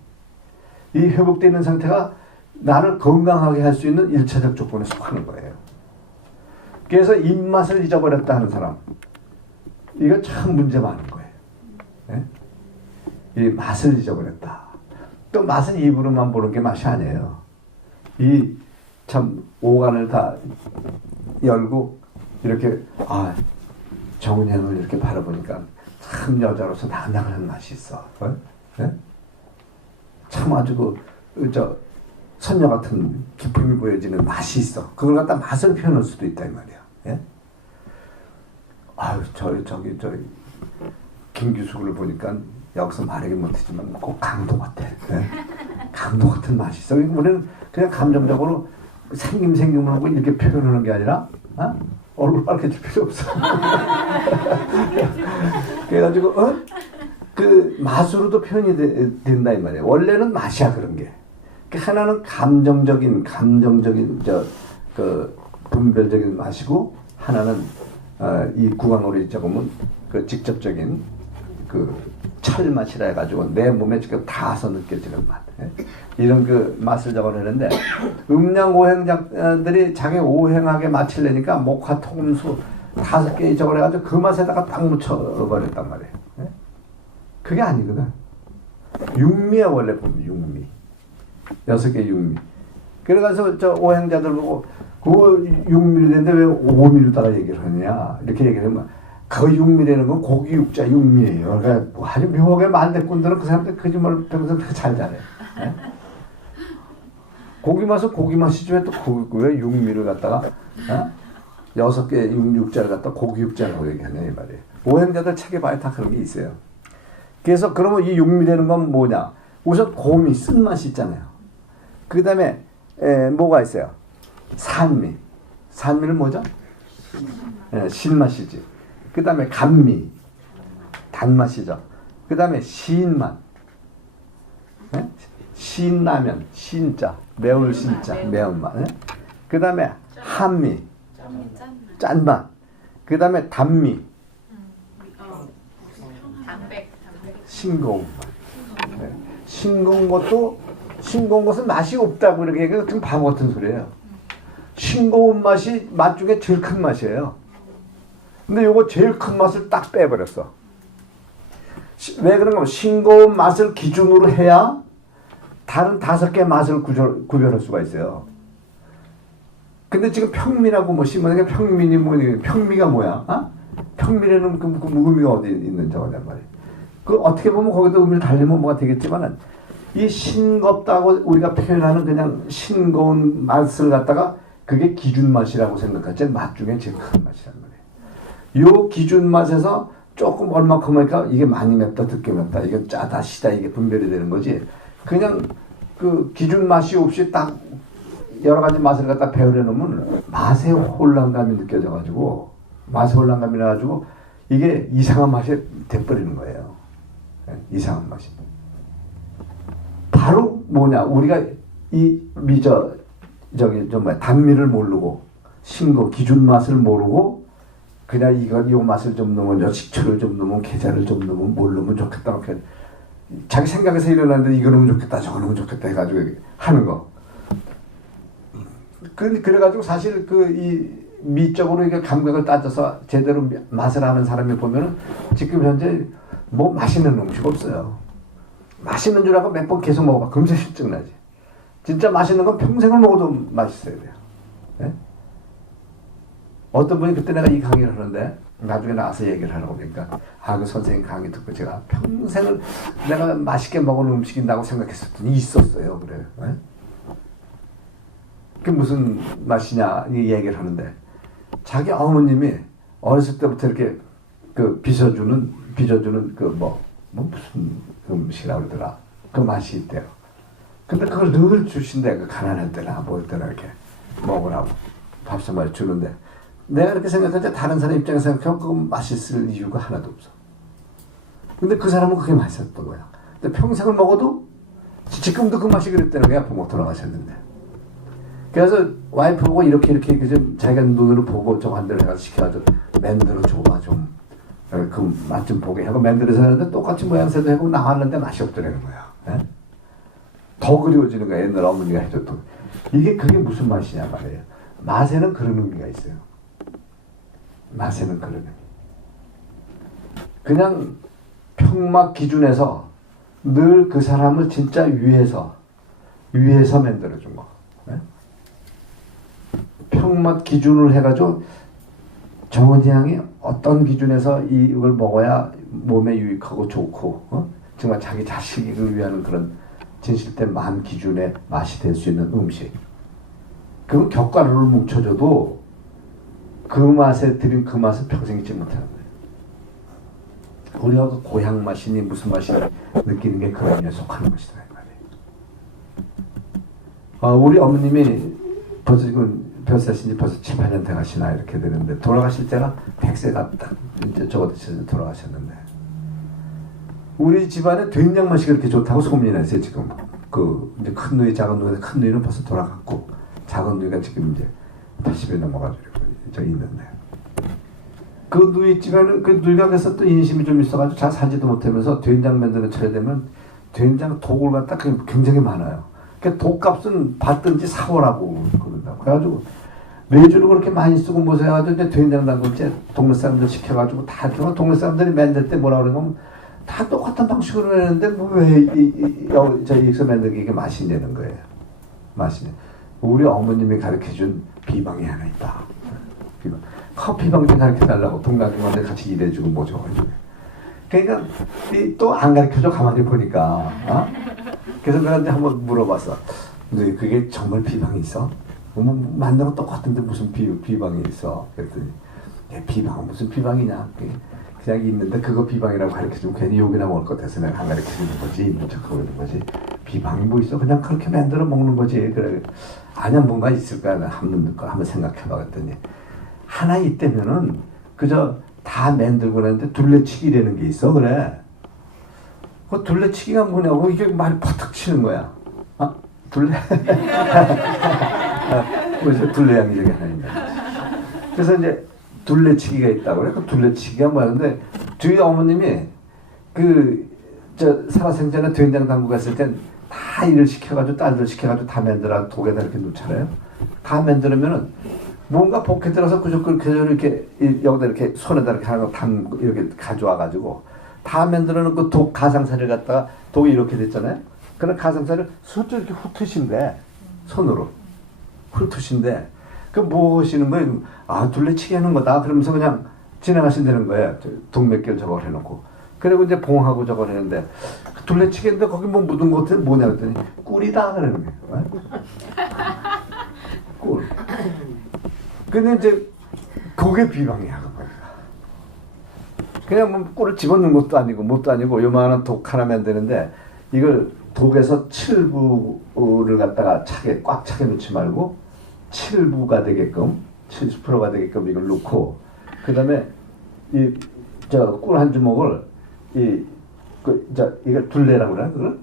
이 회복되어 있는 상태가 나를 건강하게 할 수 있는 1차적 조건에 속하는 거예요. 그래서 입맛을 잊어버렸다 하는 사람, 이거 참 문제 많은 거예요. 네? 이 맛을 잊어버렸다. 또 맛은 입으로만 보는 게 맛이 아니에요. 이 참 오간을 다 열고 이렇게 정은향을 이렇게 바라보니까 참 여자로서 나긋나긋한 맛이 있어. 네? 참 아주 선녀 같은 기품이 보여지는 맛이 있어. 그걸 갖다 맛을 표현할 수도 있다 이 말이야. 예? 저기 김규숙을 보니까 여기서 말하기 못하지만 꼭 강도 같아. 예? 강도 같은 맛이 있어. 우리는 그냥 감정적으로 생김을 하고 이렇게 표현하는 게 아니라 얼굴 빨개질 필요 없어. 그래가지고 그 맛으로도 표현이 된다 이 말이에요. 원래는 맛이야 그런 게. 하나는 감정적인 그 분별적인 맛이고, 하나는 이 구강으로 적으면 그 직접적인 그 철맛이라 해가지고 내 몸에 지금 닿아서 느껴지는 맛. 이런 그 맛을 적어내는데, 음양 오행자들이 자기 오행하게 맛을 내니까 목화 통수 5개 적어내가지고 그 맛에다가 딱 묻혀버렸단 말이에요. 그게 아니거든. 육미야 원래 보면 육미. 6개 육미. 그래가지고 저 오행자들 보고 그 육미로 되는데 왜 5미로다가 얘기를 하느냐 이렇게 얘기를 하면, 그 육미라는 건 고기 육자 육미예요. 그러니까 아주 묘하게 만대꾼들은 그 사람들 거짓말을 평소 그렇게 잘 잘해. 네? 고기 맛은 고기 맛이지 왜 또 왜 육미를 갖다가 6개 육자를 갖다 고기 육자라고 얘기하냐 이 말이에요. 오행자들 책에 봐야 다 그런 게 있어요. 그래서 그러면 이 육미라는 건 뭐냐? 우선 고미 쓴맛이 있잖아요. 그 다음에 뭐가 있어요? 산미. 산미는 뭐죠? 신맛이지. 그 다음에 감미, 단맛이죠. 그 다음에 시인맛, 신라면, 신자, 매울 신자, 매운맛. 그 다음에 한미, 짠맛. 그 다음에 단미, 싱거운 맛. 싱거운 것은 맛이 없다고 이렇게 얘기해서 좀 바보 같은 소리예요. 싱거운 맛이 맛 중에 제일 큰 맛이에요. 근데 요거 제일 큰 맛을 딱 빼버렸어. 왜 그런가? 싱거운 맛을 기준으로 해야 다른 5개 맛을 구별할 수가 있어요. 근데 지금 평미라고 뭐 심하게 평민이 평미가 뭐야? 평미라는 그 의미가 어디 있는 저거냔 말이에요. 그 어떻게 보면 거기다 의미를 달리면 뭐가 되겠지만은, 이 싱겁다고 우리가 표현하는 그냥 싱거운 맛을 갖다가 그게 기준 맛이라고 생각하지, 맛 중에 제일 큰 맛이란 말이에요. 요 기준 맛에서 조금 얼마큼 하니까 이게 많이 맵다, 듣게 맵다, 이게 짜다, 시다, 이게 분별이 되는 거지. 그냥 그 기준 맛이 없이 딱 여러 가지 맛을 갖다 배열해 놓으면 맛의 혼란감이 느껴져가지고, 맛의 혼란감이 나가지고 이게 이상한 맛이 돼버리는 거예요. 이상한 맛이. 바로 뭐냐? 우리가 단미를 모르고, 기준 맛을 모르고, 그냥 요 맛을 좀 넣으면, 식초를 좀 넣으면, 계자를 좀 넣으면, 뭘 넣으면 좋겠다. 이렇게 자기 생각에서 일어나는데 이거 넣으면 좋겠다, 저거 넣으면 좋겠다 해가지고 하는 거. 그래가지고 사실 이 미적으로 이게 감각을 따져서 제대로 맛을 아는 사람이 보면은 지금 현재 뭐 맛있는 음식 없어요. 맛있는 줄 알고 몇 번 계속 먹어봐. 금세 실증 나지. 진짜 맛있는 건 평생을 먹어도 맛있어야 돼요. 네? 어떤 분이 그때 내가 이 강의를 하는데 나중에 나와서 얘기를 하라고 그러니까 그 선생님 강의 듣고 제가 평생을 내가 맛있게 먹은 음식인다고 생각했었더니 있었어요. 그래요. 네? 그게 무슨 맛이냐 이 얘기를 하는데 자기 어머님이 어렸을 때부터 이렇게 그 빚어주는 무슨 음식이라고 그러더라. 그 맛이 있대요. 근데 그걸 늘 주신대. 그 가난할 때나 뭐 때나 이렇게 먹으라고 밥상을 주는데 내가 그렇게 생각할 때 다른 사람 입장에서 생각하면 그거 맛있을 이유가 하나도 없어. 근데 그 사람은 그게 맛있었던 거야. 근데 평생을 먹어도 지금도 그 맛이 그랬다는 거야. 부모 돌아가셨는데. 그래서 와이프 보고 이렇게 좀 자기가 눈으로 보고 좀 한 대로 해가지고 시켜가지고 만들어 줘봐 좀. 그 맛 좀 보게 하고 만들어서 하는데 똑같이 모양새도 하고 나왔는데 맛이 없더라는 거야. 예? 더 그리워지는 거야. 옛날 어머니가 해줬던. 그게 무슨 맛이냐 말이에요. 맛에는 그런 의미가 있어요. 맛에는 그런 의미. 그냥 평막 기준에서 늘 그 사람을 진짜 위해서 만들어준 거. 예? 평막 기준을 해가지고 정은이 양이 어떤 기준에서 이걸 먹어야 몸에 유익하고 좋고 정말 자기 자식을 위한 그런 진실된 마음 기준의 맛이 될 수 있는 음식. 그건 겹가루를 뭉쳐줘도 그 맛에 들인 그 맛은 평생 잊지 못하는 거예요. 우리가 그 고향 맛이니 무슨 맛이니 느끼는 게 그 의미에 속하는 것이다. 우리 어머님이 벌써 지금 몇 살이신지 벌써 7, 8년 돼가시나 이렇게 되는데 돌아가실 때가 100세가 딱 이제 적어도 돌아가셨는데 우리 집안에 된장 맛이 그렇게 좋다고 소문이 났어요. 지금 그 이제 큰 누이 작은 누이 큰 누이는 벌써 돌아갔고 작은 누이가 지금 이제 80이 넘어가지고 저 있는데 그 누이 집안은 그 누이가 그래서 또 인심이 좀 있어가지고 잘 사지도 못하면서 된장 만드는 차례 되면 된장 독을 갖다 굉장히 많아요. 그 독값은 받든지 사오라고 그런다고. 그래가지고 매주를 그렇게 많이 쓰고 뭐서 해가지고 이제 된장 담글 때 동네 사람들 시켜가지고 다 줘. 동네 사람들이 만들 때 뭐라 그러냐면 다 똑같은 방식으로 내는데 뭐 왜 여기서 만든 게 이게 맛있냐는 거예요. 맛있네. 우리 어머님이 가르쳐준 비방이 하나 있다. 비방. 커피방 좀 가르쳐달라고 동남아한테 같이 일해주고 뭐 저거가지고. 그러니까 또 안 가르쳐줘 가만히 보니까. 그래서 내가 이제 한번 물어봤어. 근데 그게 정말 비방이 있어? 뭐 만든 거 똑같은데 무슨 비방이 있어? 그랬더니 비방은 무슨 비방이냐? 그냥 있는데 그거 비방이라고 가르쳐주면 괜히 욕이나 먹을 것 같아서 내가 안 가르쳐주는 거지. 있는 척하고 있는 거지. 비방이 뭐 있어? 그냥 그렇게 만들어 먹는 거지. 그래. 아니야 뭔가 있을까? 한번 생각해봐 그랬더니 하나 있다면은 그저 다 만들고 나는데 둘레치기라는 게 있어. 그래. 그 둘레치기가 뭐냐고 이게 말이 퍼뜩 치는 거야. 둘레? 그래서 둘레양이 저기 하나 있네. 그래서 이제 둘레치기가 있다고 그래. 그 둘레치기가 뭐야. 근데 뒤에 어머님이 살아생전에 된장 담고 갔을 땐 다 일을 시켜가지고 딸들 시켜가지고 다 만들어 독에다 이렇게 놓잖아요. 다 만들면은 뭔가 복해 들어서 그저 이렇게 여기다 이렇게 손에다 이렇게 하나 담고 이렇게 가져와가지고 다 만들어 놓고 독 가상사를 갖다가 독이 이렇게 됐잖아요. 그런 가상사를 손으로 이렇게 훑으신대. 손으로 훑으신대. 그 뭐 하시는 거예요? 둘레치기 하는 거다. 그러면서 그냥 지나가신다는 거예요. 독 몇 개를 저걸 해놓고. 그리고 이제 봉하고 저걸 했는데 둘레치기 했는데 거기 뭐 묻은 것 같은 뭐냐 그랬더니 꿀이다 그러는 거예요. 꿀. 근데 이제 그게 비방이야. 그냥 뭐 꿀을 집어넣는 것도 아니고 뭣도 아니고 요만한 독 하나 만드는데 이걸 독에서 7부를 갖다가 꽉 차게 넣지 말고 7부가 되게끔 70%가 되게끔 이걸 넣고 그 다음에 꿀 한 주먹을 이걸 둘레라고 그러나 그걸?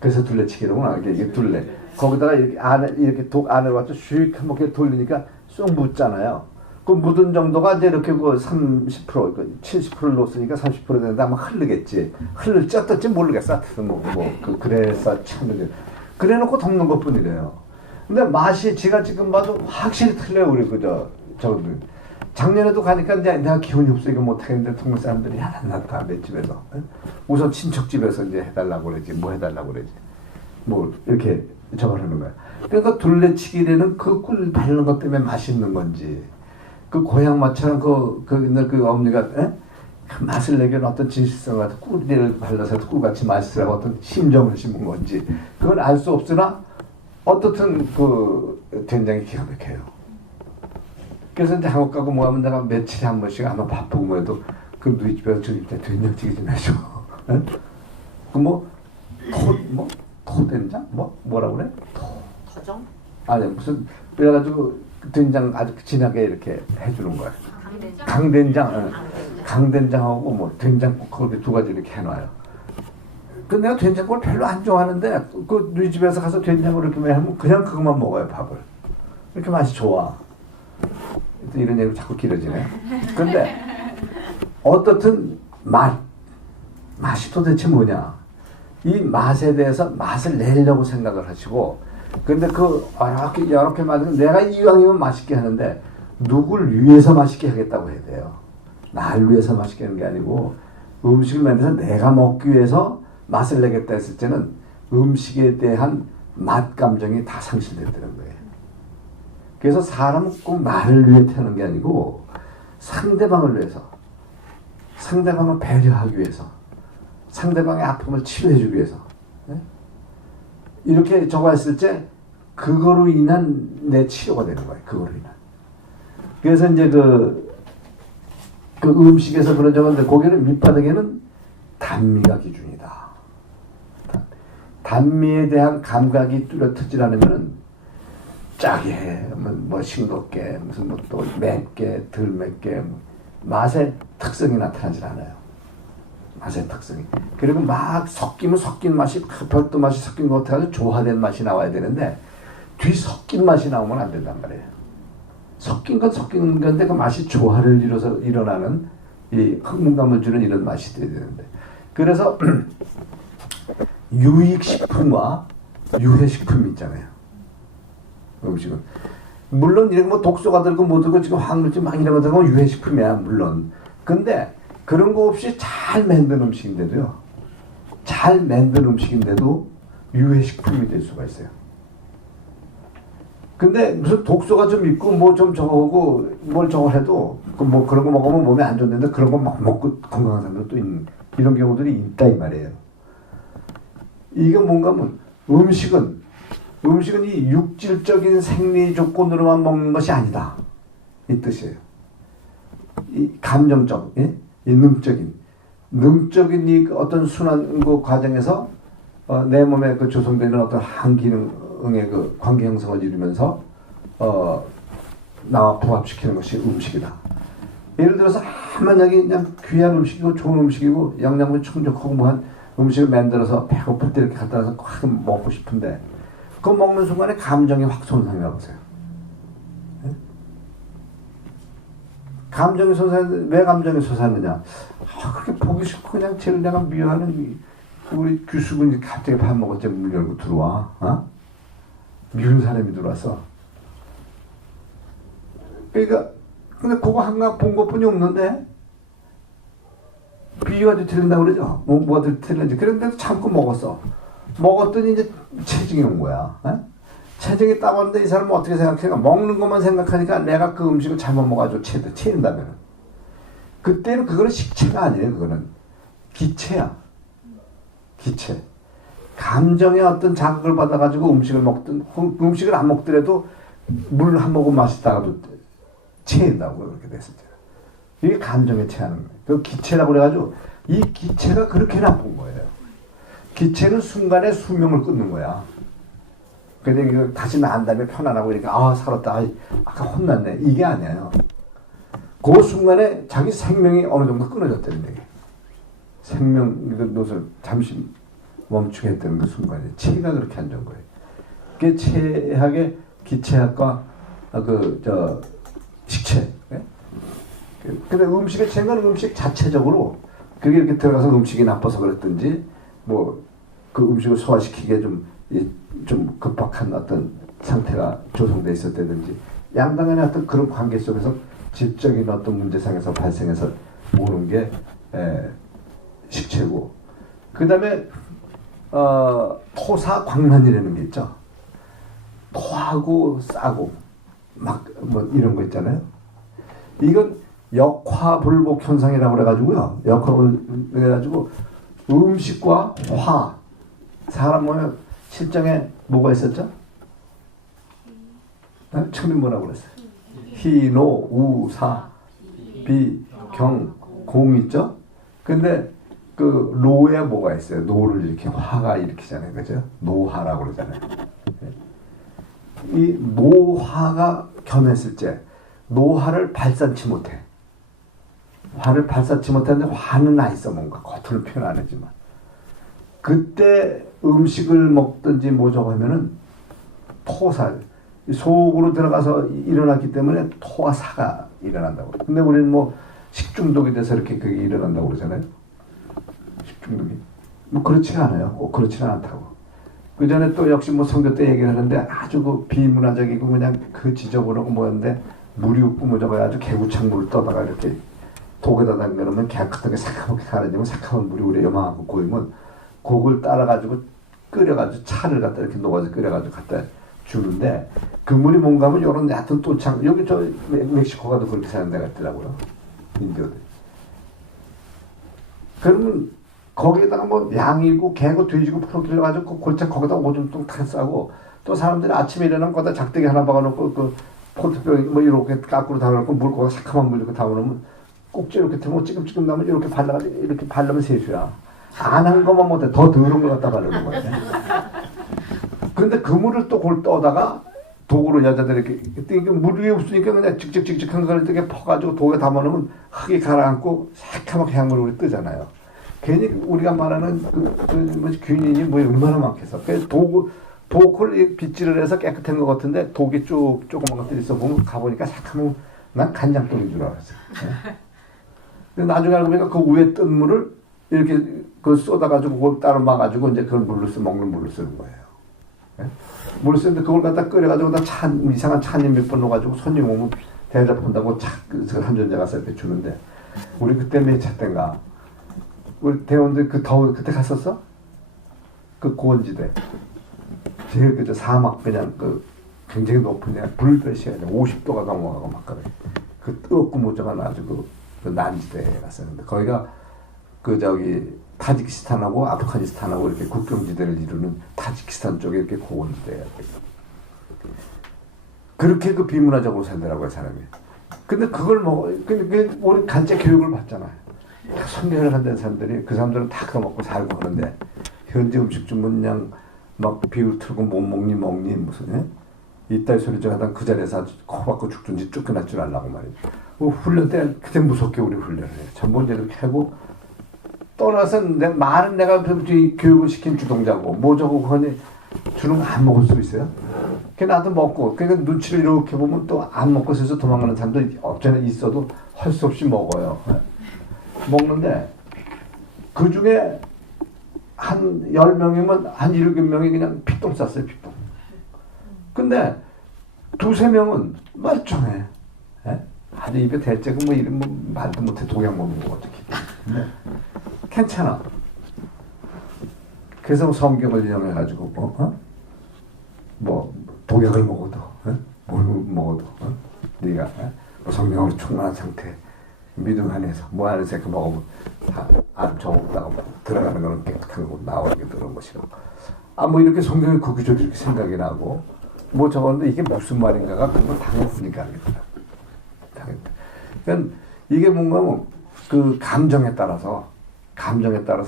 그래서 둘레치기로구나. 이게 둘레. 거기다가 이렇게 안에 이렇게 독 안에 와서 슉 한번 이렇게 돌리니까 쏙 묻잖아요. 그 묻은 정도가 이제 이렇게 30%, 70%를 넣었으니까 30% 되는데 아마 흐르겠지. 흐를지 어떨지 모르겠어. 그래서 참 그래 놓고 덮는 것 뿐이래요. 근데 맛이 제가 지금 봐도 확실히 틀려요. 우리 작년에도 가니까 이제 내가 기운이 없으니까 못하겠는데 동네 사람들이 야단났다 맷집에서. 우선 친척집에서 이제 해달라고 그러지 뭐 해달라고 그러지 뭐 이렇게 저걸 하는 거야. 그러니까 둘레치기라는 그 꿀 바르는 것 때문에 맛있는 건지 그 고향마처럼 그 어머니가 그 맛을 내기 위한 어떤 진실성 같은 꿀을 발라서 꿀같이 맛있으라고 어떤 심정을 심은 건지 그건 알 수 없으나 어떻든 그 된장이 기가 막혀요. 그래서 이제 한국 가고 뭐 하면 내가 며칠에 한 번씩 아마 바쁘고 뭐해도 그 누이 집에서 저기 된장찌개 좀 해줘. 토된장? 뭐라고 그래? 터정? 아니 무슨 그래가지고 된장 아주 진하게 이렇게 해주는 거야. 강된장? 강된장. 강된장하고 뭐 된장국하고 두 가지 이렇게 해놔요. 근데 내가 된장국을 별로 안 좋아하는데 그 누이 집에서 가서 된장을 이렇게 하면 그냥 그것만 먹어요 밥을. 이렇게 맛이 좋아. 이런 얘기 자꾸 길어지네. 근데 어떻든 맛이 도대체 뭐냐? 이 맛에 대해서 맛을 내려고 생각을 하시고, 근데 이렇게 만들면 내가 이왕이면 맛있게 하는데 누굴 위해서 맛있게 하겠다고 해야 돼요. 날 위해서 맛있게 하는 게 아니고 음식을 만들어서 내가 먹기 위해서 맛을 내겠다 했을 때는 음식에 대한 맛 감정이 다 상실된다는 거예요. 그래서 사람은 꼭 나를 위해 태어난 게 아니고 상대방을 위해서, 상대방을 배려하기 위해서, 상대방의 아픔을 치료해주기 위해서 이렇게 저거 했을 때 그거로 인한 내 치료가 되는 거예요. 그거로 인한. 그래서 이제 그 음식에서 그런 적인데 고기는 밑바닥에는 단미가 기준이다. 단미에 대한 감각이 뚜렷하지 않으면은 짜게, 뭐 싱겁게, 무슨 뭐 또 맵게, 덜 맵게 맛의 특성이 나타나질 않아요. 맛의 특성이. 그리고 막 섞이면 섞인 맛이 별도 맛이 섞인 것 같아서 조화된 맛이 나와야 되는데 뒤섞인 맛이 나오면 안 된단 말이에요. 섞인 건 섞인 건데 그 맛이 조화를 이뤄서 일어나는 이 흥분감을 주는 이런 맛이 돼야 되는데 그래서 유익식품과 유해식품이 있잖아요. 음식은 물론 이런 뭐 독소가 들고 뭐 들고 지금 화학물질 막 이런 거 들고 유해식품이야 물론. 근데 그런 거 없이 잘 만든 음식인데도요. 잘 만든 음식인데도 유해식품이 될 수가 있어요. 근데 무슨 독소가 좀 있고 뭐 좀 저거고 뭘 저거 해도 뭐 그런 거 먹으면 몸에 안 좋는데 그런 거 막 먹고 건강한 사람들도 있는 이런 경우들이 있다 이 말이에요. 이게 뭔가 하면 음식은 이 육질적인 생리 조건으로만 먹는 것이 아니다. 이 뜻이에요. 이 감정적, 예? 이 능적인 이 어떤 순환 그 과정에서 내 몸에 그 조성되는 어떤 항기능의 그 관계 형성을 이루면서 나와 부합시키는 것이 음식이다. 예를 들어서 만약에 그냥 귀한 음식이고 좋은 음식이고 영양분이 충족하고 뭐한 음식을 만들어서 배고플 때 이렇게 갖다 놔서 확 먹고 싶은데 그거 먹는 순간에 감정이 확 손상해 보세요. 네? 감정이 손상, 왜 감정이 솟았느냐? 그렇게 보기 싫고 그냥 제일 내가 미워하는 우리 규수군이 갑자기 밥 먹을 때 문 열고 들어와. 미운 사람이 들어와서. 그러니까 근데 그거 한강 본 것뿐이 없는데 비유가 틀린다고 그러죠. 뭐가 틀린지. 그런데도 참고 먹었어. 먹었더니 이제 체증이 온 거야. 체증이 딱 왔는데 이 사람은 어떻게 생각해? 먹는 것만 생각하니까 내가 그 음식을 잘못 먹어가지고 체인다면 그때는 그거는 식체가 아니에요. 그거는 기체야. 기체. 감정의 어떤 자극을 받아가지고 음식을 먹든 음식을 안 먹더라도 물 한 모금 마시다가도 체인다고 그렇게 됐을 때 이게 감정에 체하는 거예요. 그 기체라고 그래가지고 이 기체가 그렇게 나쁜 거예요. 기체는 순간에 수명을 끊는 거야. 근데 다시 나은 다음에 편안하고 이렇게 살았다. 아까 혼났네. 이게 아니에요. 그 순간에 자기 생명이 어느 정도 끊어졌다는 얘기예요. 생명 노릇을 잠시 멈추게 했다는 그 순간에 체가 그렇게 안 좋은 거예요. 그게 체학의 기체학과 식체. 예? 근데 음식의 체는 음식 자체적으로 그게 이렇게 들어가서 음식이 나빠서 그랬든지 뭐 그 음식을 소화시키기에 좀 급박한 어떤 상태가 조성되어 있었다든지 양당간의 어떤 그런 관계 속에서 질적인 어떤 문제상에서 발생해서 오는 게 식체고, 그 다음에 토사광란이라는 게 있죠. 토하고 싸고 막 뭐 이런 거 있잖아요. 이건 역화불복 현상이라고 그래가지고요. 역화불복 그래가지고 음식과 화, 사람 몸에 실정에 뭐가 있었죠? 처음에 뭐라고 그랬어요? 희, 노, 우, 사, 비, 경, 공 있죠? 근데 그 노에 뭐가 있어요? 노를 이렇게 화가 일으키잖아요. 그죠? 노화라고 그러잖아요. 이 노화가 겸했을 때 노화를 발산치 못해. 화를 발산치 못하는데 화는 나 있어. 뭔가 겉으로 표현 안 하지만 그때 음식을 먹든지 뭐저고 하면은 토사, 속으로 들어가서 일어났기 때문에 토화사가 일어난다고. 근데 우리는 뭐 식중독이 돼서 이렇게 그게 일어난다고 그러잖아요. 식중독이. 뭐 그렇지가 않아요. 꼭 그렇지는 않다고. 그 전에 또 역시 뭐 선교 때 얘기를 하는데 아주 그 비문화적이고 그냥 그 지저분하고 뭐였는데 물이 없고 뭐 저거 아주 개구창 물을 떠다가 이렇게 독에다 담그면 깨끗하게 새카맣게 가라지면 새카만 물이 우리 요만하고 고이면 그걸 따라가지고 끓여가지고 차를 갖다 이렇게 녹아서 끓여가지고 갖다 주는데 그 물이 뭔가 하면 요런 얕은 또창 여기 저 멕시코 가도 그렇게 사는 데가 있더라고요. 인디어들. 그러면 거기에다가 뭐 양이고 개고 돼지고 풀어 길러가지고 골짜 거기다 오줌 뚱탕 싸고 또 사람들이 아침에 일어나면 거기다 작대기 하나 박아놓고 그 포트병 뭐 이렇게 까꾸로 담아놓고 물 거기다 새카만 물 이렇게 담아놓으면 꼭지 이렇게 들고 찌끔찌끔 나면 이렇게 발라가지고 이렇게 바르면 세수야. 안 한 것만 못해 더 더러운 걸 갖다 바르는 거야. 근데 그 물을 또 그걸 떠다가 독으로 여자들이 이렇게 물 위에 없으니까 그냥 직직직직한 걸 이렇게 퍼가지고 독에 담아놓으면 흙이 가라앉고 새카맣게 향물이 뜨잖아요. 괜히 우리가 말하는 뭐 균인이 뭐 얼마나 많겠어. 그래서 독을 빗질을 해서 깨끗한 것 같은데 독이 쭉 조그만 것들이 있어 보면 가보니까 새카만 난 간장독인 줄 알았어요. 근데 나중에 알고 보니까 그 위에 뜬 물을 이렇게 그 쏟아가지고 그걸 따로 막아가지고 이제 그걸 먹는 물로 쓰는 거예요. 물을 쓰는데 그걸 갖다 끓여가지고 이상한 찬님 몇 번 넣어가지고 손님 오면 대접한다고 그 한전자 가서 이렇게 주는데 우리 그때 몇 차 때인가 우리 대원들 그 더운 그때 갔었어? 그 고원지대 제일 그저 사막 그냥 그 굉장히 높은 그냥 불볕이 아니라 50도가 넘어가고 막 그래. 그 뜨겁고 무정한 아주 그 난지대에 갔었는데 거기가 그 저기 타지키스탄하고 아프가니스탄하고 이렇게 국경지대를 이루는 타지키스탄 쪽에 이렇게 고원지대야. 그렇게 그 비문화적으로 살더라고요 사람이. 근데 그걸 근데 우리 간제 교육을 받잖아요. 선교를 한다는 사람들이 그 사람들은 다 그거 먹고 살고 그러는데 현지 음식 주면 그냥 막 비울 틀고 못 먹니 무슨 이따위 소리 좀 하다 그 자리에서 코 박고 죽든지 쫓겨날 줄 알라고 말이죠. 훈련 때 그때 무섭게 우리 훈련을 해요. 전부 이렇게 하고 떠나서 말은 내가 교육을 시킨 주동자고 뭐 저거 그거니 주는 거 안 먹을 수 있어요. 그 나도 먹고 그러니까 눈치를 이렇게 보면 또 안 먹고 서서 도망가는 사람도 없잖아. 있어도 할 수 없이 먹어요. 먹는데 그 중에 한 10명이면 한 7명이 그냥 피똥 쌌어요. 피똥. 근데 2-3명은 멀쩡해. 아주 입에 대째고 뭐 이런 뭐 말도 못해 독약 먹는 거 어떻게. 근데 괜찮아. 그래서 성경을 인용해가지고 뭐 독약을 먹어도 뭘 먹어도 네가 성령으로 충만한 상태 믿음 안에서 뭐 안에서 그 먹으면 안 저먹다가 들어가는 거는 깨끗한 거고 나오는 게 들어온 것이고 뭐 이렇게 성경이 구기적으로 이렇게 생각이 나고 뭐 적었는데 이게 무슨 말인가가 그건 당연하니까 알겠더라고. 그러니까 이게 뭔가 그 감정에 따라서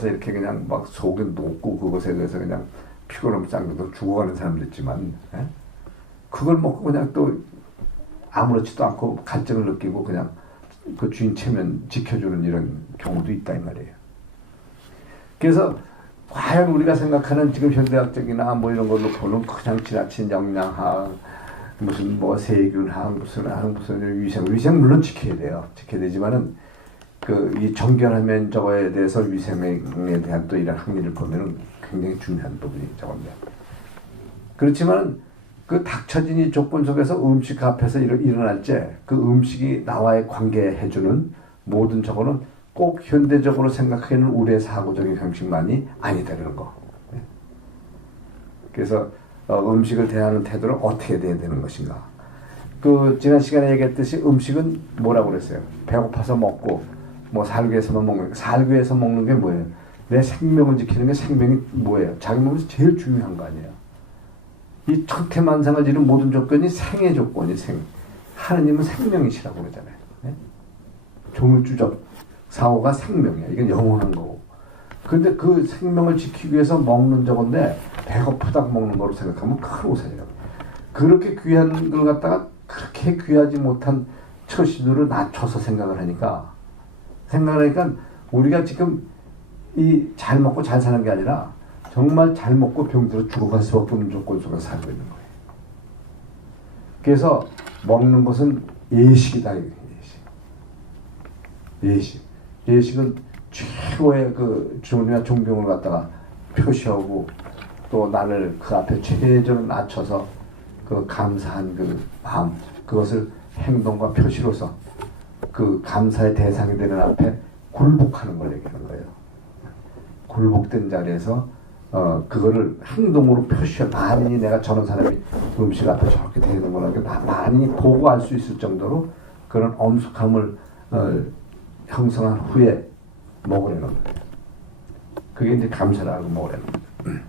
이렇게 그냥 막 속에 녹고 그것에 대해서 그냥 피곤하면 짱도 죽어가는 사람도 있지만 그걸 먹고 그냥 또 아무렇지도 않고 갈증을 느끼고 그냥 그 주인 체면 지켜주는 이런 경우도 있다 이 말이에요. 그래서 과연 우리가 생각하는 지금 현대학적이나 뭐 이런 걸로 보는 그냥 지나친 영양학 무슨 뭐 세균학 무슨 위생 물론 지켜야 돼요. 지켜야 되지만은 그 이 정결하면 저거에 대해서 위생에 대한 또 이런 항의를 보면은 굉장히 중요한 부분이 저건데 그렇지만 그 닥쳐진 이 조건 속에서 음식 앞에서 일어날 때 그 음식이 나와의 관계해주는 모든 저거는 꼭 현대적으로 생각하는 우리의 사고적인 형식만이 아니다라는 거. 그래서 음식을 대하는 태도를 어떻게 돼야 되는 것인가. 그 지난 시간에 얘기했듯이 음식은 뭐라고 그랬어요? 배고파서 먹고 뭐 살기 위해서만 먹는 거. 살기 위해서 먹는 게 뭐예요? 내 생명을 지키는 게 생명이 뭐예요? 자기 몸에서 제일 중요한 거 아니에요? 이 천태만상을 지는 모든 조건이 생의 조건이 생. 하느님은 생명이시라고 그러잖아요. 네? 조물주적 사고가 생명이야. 이건 영원한 거고. 근데 그 생명을 지키기 위해서 먹는 저건데 배고프다 먹는 거로 생각하면 큰 오산이라고. 그렇게 귀한 걸 갖다가 그렇게 귀하지 못한 처신으로 낮춰서 생각을 하니까 우리가 지금 이 잘 먹고 잘 사는 게 아니라 정말 잘 먹고 병들어 죽어갈 수밖에 없는 조건 속에서 살고 있는 거예요. 그래서 먹는 것은 예식이다. 예식은 최고의 그 주님과 존경을 갖다가 표시하고 또 나를 그 앞에 최대적으로 낮춰서 그 감사한 그 마음, 그것을 행동과 표시로서 그 감사의 대상이 되는 앞에 굴복하는 걸 얘기하는 거예요. 굴복된 자리에서 그거를 행동으로 표시해. 만인이 내가 저런 사람이 음식 앞에 저렇게 되는 거라는 게 많이 보고 알 수 있을 정도로 그런 엄숙함을 형성한 후에 먹으려는 거예요. 그게 이제 감사를 하고 먹으려는 거예요.